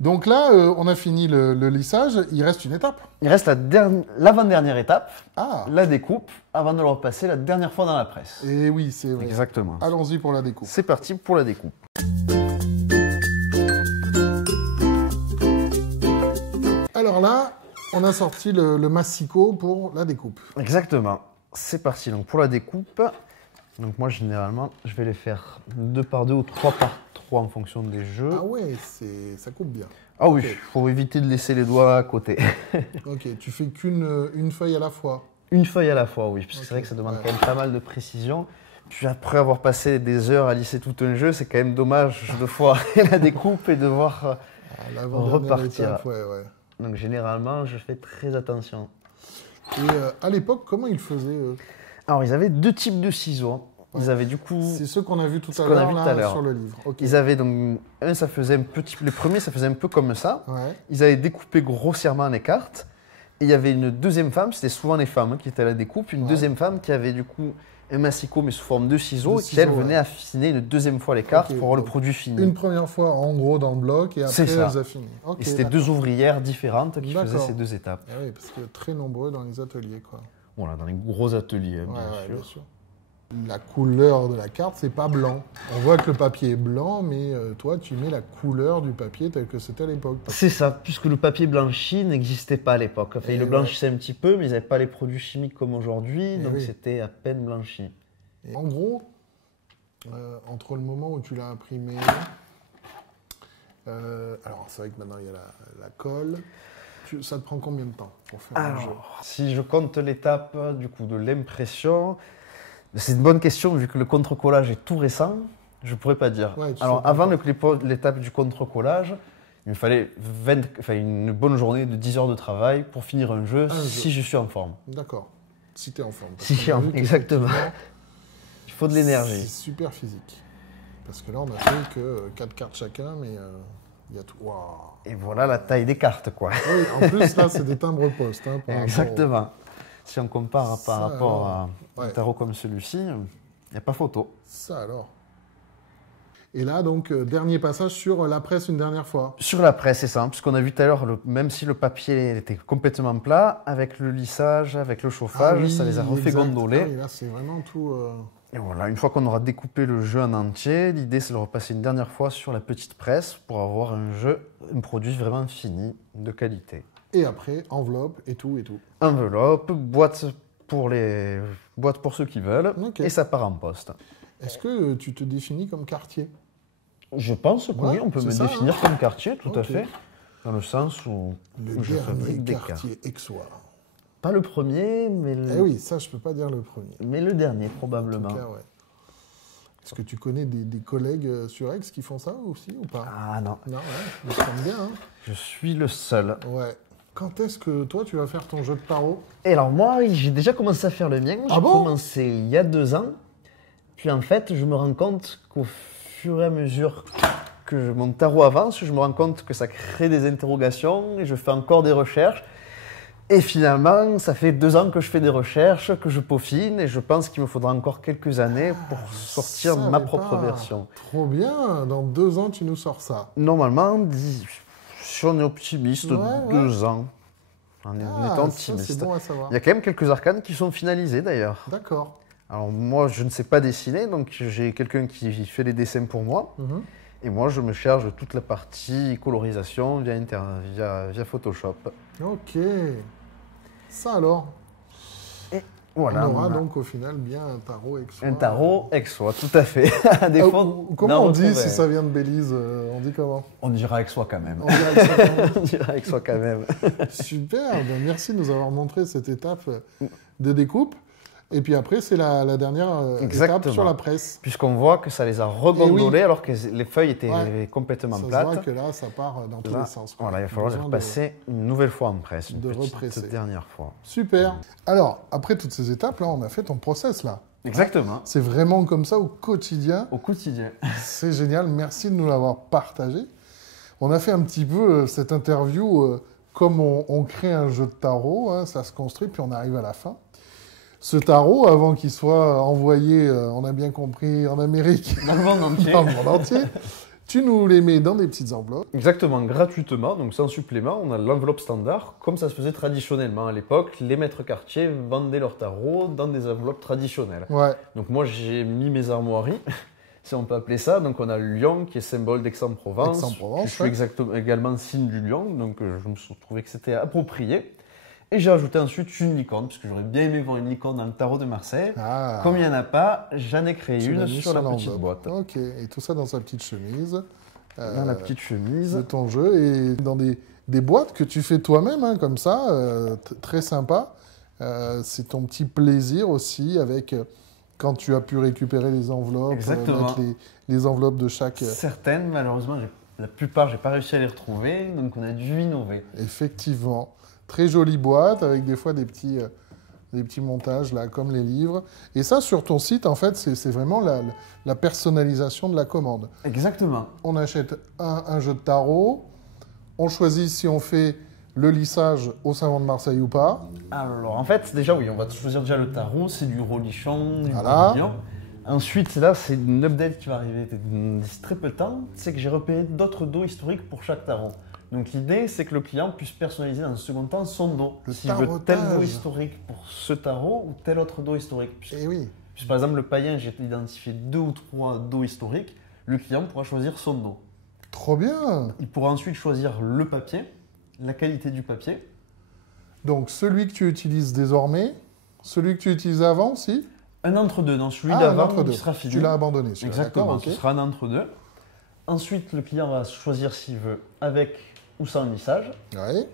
Donc là, on a fini le lissage. Il reste une étape. Il reste l'avant-dernière étape, Ah, la découpe, avant de le repasser la dernière fois dans la presse. et oui, c'est vrai. Exactement. Allons-y pour la découpe. C'est parti pour la découpe. Alors là, on a sorti le massicot pour la découpe. Exactement. C'est parti donc pour la découpe. Donc moi généralement je vais les faire 2 par 2 ou 3 par 3 en fonction des jeux. Ah ouais, ça coupe bien. Ah oui, ok. il faut éviter de laisser les doigts à côté. Ok, tu fais une feuille à la fois. Une feuille à la fois, oui, parce que Ok, c'est vrai que ça demande ouais. quand même pas mal de précision. Puis après avoir passé des heures à lisser tout un jeu, c'est quand même dommage de foirer la découpe et de voir. Ah, l'avant-dernière Repartir. étape, ouais, ouais. Donc généralement je fais très attention. Et à l'époque, comment ils faisaient Alors ils avaient 2 types de ciseaux. Ils Ouais. avaient du coup. C'est ceux qu'on a vus tout Ce à qu'on a l'heure vu tout là, à l'heure. sur le livre. Ok. Ils avaient donc. Un, ça faisait un petit. Le premier, ça faisait un peu comme ça. Ouais. Ils avaient découpé grossièrement les cartes. Et il y avait une deuxième femme, c'était souvent les femmes qui étaient à la découpe, une Ouais. deuxième femme qui avait du coup un massicot mais sous forme de ciseaux, De et qui elle ciseaux, venait ouais. affiner une deuxième fois les cartes Ok, pour avoir le donc produit fini. Une première fois, en gros, dans le bloc, et C'est après, ça. elles affinent. Ok, Et c'était d'accord. 2 ouvrières différentes qui faisaient D'accord. ces 2 étapes. Ah oui, parce que très nombreux dans les ateliers, quoi. Voilà, dans les gros ateliers, hein, Ouais, bien ouais, sûr. bien sûr. La couleur de la carte, c'est pas blanc. On voit que le papier est blanc, mais toi, tu mets la couleur du papier tel que c'était à l'époque. C'est ça, puisque le papier blanchi n'existait pas à l'époque. Enfin, Et il le ouais. blanchissait un petit peu, mais ils n'avaient pas les produits chimiques comme aujourd'hui, Et donc oui. c'était à peine blanchi. Et en gros, entre le moment où tu l'as imprimé, alors c'est vrai que maintenant il y a la colle, ça te prend combien de temps pour faire un jeu? Alors, si je compte l'étape du coup de l'impression, c'est une bonne question vu que le contre-collage est tout récent. Je pourrais pas dire. Ouais, tu Alors sais pas avant encore. l'étape du contre-collage, il me fallait une bonne journée de 10 heures de travail pour finir un jeu Un jeu. si je suis en forme. D'accord. Si tu es en forme. Parce Si qu'on je suis a en vu exactement. qu'effectivement, Il faut de C'est l'énergie. super physique. Parce que là, on a fait que 4 cartes chacun, mais il y a tout. Waouh. Et voilà la taille des cartes, quoi. Oui, en plus, là, c'est des timbres postes. Hein, par rapport Exactement. Si on compare Ça, par rapport à alors, un ouais. tarot comme celui-ci, il n'y a pas photo. Ça alors. Et là, donc, dernier passage sur la presse une dernière fois. Sur la presse, c'est ça, puisqu'on a vu tout à l'heure, même si le papier était complètement plat, avec le lissage, avec le chauffage, Ah oui, ça les a refait exact. gondoler. Ah oui, là, c'est vraiment tout. Et voilà, une fois qu'on aura découpé le jeu en entier, l'idée c'est de le repasser une dernière fois sur la petite presse pour avoir un produit vraiment fini, de qualité. Et après, enveloppe et tout et tout. Enveloppe, boîte pour ceux qui veulent, Ok. et ça part en poste. Est-ce que tu te définis comme quartier? Je pense que Ouais, oui, on peut c'est me ça, définir hein. comme quartier, tout à Ok. fait. Dans le sens où Le je fabrique dernier des cartes. quartier Aixois. Pas le premier, mais Eh oui, ça, je peux pas dire le premier. mais le dernier En probablement. tout cas, ouais. Est-ce que tu connais des collègues sur Aix qui font ça aussi ou pas? Ah non, Non, ouais, je me sens bien. Hein. je suis le seul. Ouais. quand est-ce que toi, tu vas faire ton jeu de tarot? Et alors moi, j'ai déjà commencé à faire le mien. J'ai bon commencé il y a 2 ans. Puis en fait, je me rends compte qu'au fur et à mesure que mon tarot avance, je me rends compte que ça crée des interrogations et je fais encore des recherches. Et finalement, ça fait 2 ans que je fais des recherches, que je peaufine, et je pense qu'il me faudra encore quelques années pour sortir Ça ma va propre pas. version. Trop bien, dans 2 ans, tu nous sors ça. Normalement, si on est optimiste, Ouais, 2 ans, en étant Ça, optimiste. c'est bon à savoir. Il y a quand même quelques arcanes qui sont finalisés d'ailleurs. D'accord. Alors moi, je ne sais pas dessiner, donc j'ai quelqu'un qui fait les dessins pour moi. Mhm. Et moi, je me charge de toute la partie colorisation via Photoshop. Ok. Ça alors, Voilà. on aura on a donc au final bien un tarot exois. un tarot exois, tout à fait. À défaut Comment d'en on dit retrouver. si ça vient de Belize On dit comment On dira exois quand même. On dirait que ça- On dirait exois quand même. Super, ben merci de nous avoir montré cette étape de découpe. Et puis après, c'est la dernière étape Exactement. sur la presse. Puisqu'on voit que ça les a regondolés Eh oui. alors que les feuilles étaient Ouais. complètement Ça se voit voit que là, ça part dans tous Là, les sens. quoi. voilà, il va falloir les Besoin repasser une nouvelle fois en presse, une de petite represser. dernière fois. Super. Alors, après toutes ces étapes, là, on a fait ton process, là. Exactement. C'est vraiment comme ça au quotidien. Au quotidien. C'est génial. Merci de nous l'avoir partagé. On a fait un petit peu cette interview comme on crée un jeu de tarot. Hein, ça se construit, puis on arrive à la fin. Ce tarot, avant qu'il soit envoyé, on a bien compris, en Amérique, Dans le monde entier. dans le monde entier, tu nous les mets dans des petites enveloppes. Exactement, gratuitement, donc sans supplément. On a l'enveloppe standard, comme ça se faisait traditionnellement à l'époque. Les maîtres quartiers vendaient leur tarot dans des enveloppes traditionnelles. Ouais, Donc moi, j'ai mis mes armoiries, si on peut appeler ça. Donc on a le lion qui est symbole d'Aix-en-Provence. Aix-en-Provence, Je suis ouais. également signe du lion, donc je me suis trouvé que c'était approprié. Et j'ai ajouté ensuite une licorne, puisque j'aurais bien aimé voir une licorne dans le tarot de Marseille. Ah, Comme il n'y en a pas, j'en ai créé tu l'as une mis sur la l'enveloppe. petite boîte. Ok, et tout ça dans sa petite chemise. Dans la petite De chemise. ton jeu et dans des boîtes que tu fais toi-même, hein, comme ça, très sympa. C'est ton petit plaisir aussi avec quand tu as pu récupérer les enveloppes, Exactement. mettre les enveloppes de chaque. Certaines, malheureusement, la plupart, j'ai pas réussi à les retrouver, donc on a dû innover. Effectivement, très jolie boîte avec des fois des petits montages là, comme les livres. Et ça, sur ton site, en fait, c'est vraiment la personnalisation de la commande. Exactement. On achète un jeu de tarot, on choisit si on fait le lissage au savon de Marseille ou pas. Alors, en fait, déjà, oui, on va choisir déjà le tarot, c'est du rolichon, du Voilà. bourguignon. Ensuite, là, c'est une update qui va arriver d'ici très peu de temps, c'est que j'ai repéré d'autres dos historiques pour chaque tarot. Donc l'idée, c'est que le client puisse personnaliser dans un second temps son dos. Le S'il veut tel dos tarotage. historique pour ce tarot ou tel autre dos historique. Eh oui, Puisque, par exemple, le païen, j'ai identifié 2 ou 3 dos historiques, le client pourra choisir son dos. trop bien. Il pourra ensuite choisir le papier, la qualité du papier. Donc celui que tu utilises désormais, celui que tu utilisais avant aussi. Un entre-deux, non, celui Ah, un d'avant entre-deux. qui sera fini. Tu l'as abandonné, celui-là. Exactement, D'accord, ce ok. sera un entre-deux. Ensuite, le client va choisir s'il veut avec ou sans lissage. Ouais.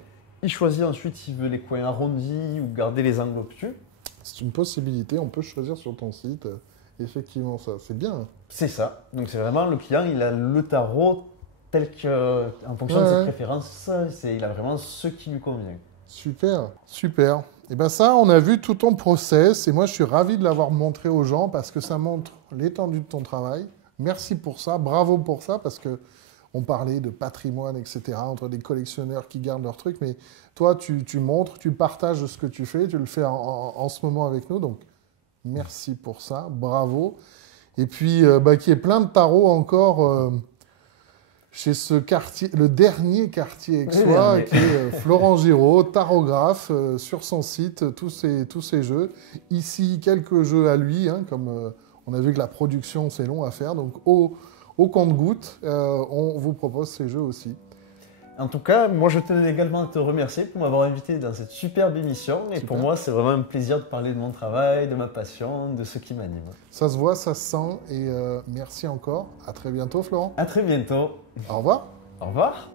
Il choisit ensuite s'il veut les coins arrondis ou garder les angles obtus. C'est une possibilité, on peut choisir sur ton site. Effectivement, ça, c'est bien. C'est ça. Donc c'est vraiment le client, il a le tarot tel que, en fonction de Ouais. ses préférences, il a vraiment ce qui lui convient. Super, super. Et ben ça, on a vu tout ton process et moi, je suis ravi de l'avoir montré aux gens parce que ça montre l'étendue de ton travail. Merci pour ça, bravo pour ça parce que on parlait de patrimoine, etc., entre des collectionneurs qui gardent leurs trucs, mais toi, tu montres, tu partages ce que tu fais, tu le fais en ce moment avec nous, donc merci pour ça, bravo. Et puis, qu'il y ait plein de tarots encore chez ce quartier, le dernier quartier aixois, dernier. qui est Florent Giraud, tarographe, sur son site, tous ces jeux. Ici, quelques jeux à lui, hein, comme on a vu que la production, c'est long à faire, donc au compte-gouttes, on vous propose ces jeux aussi. En tout cas, moi je tenais également à te remercier pour m'avoir invité dans cette superbe émission. Et Super. pour moi, c'est vraiment un plaisir de parler de mon travail, de ma passion, de ce qui m'anime. Ça se voit, ça se sent, et merci encore. À très bientôt, Florent. À très bientôt. Au revoir. Au revoir.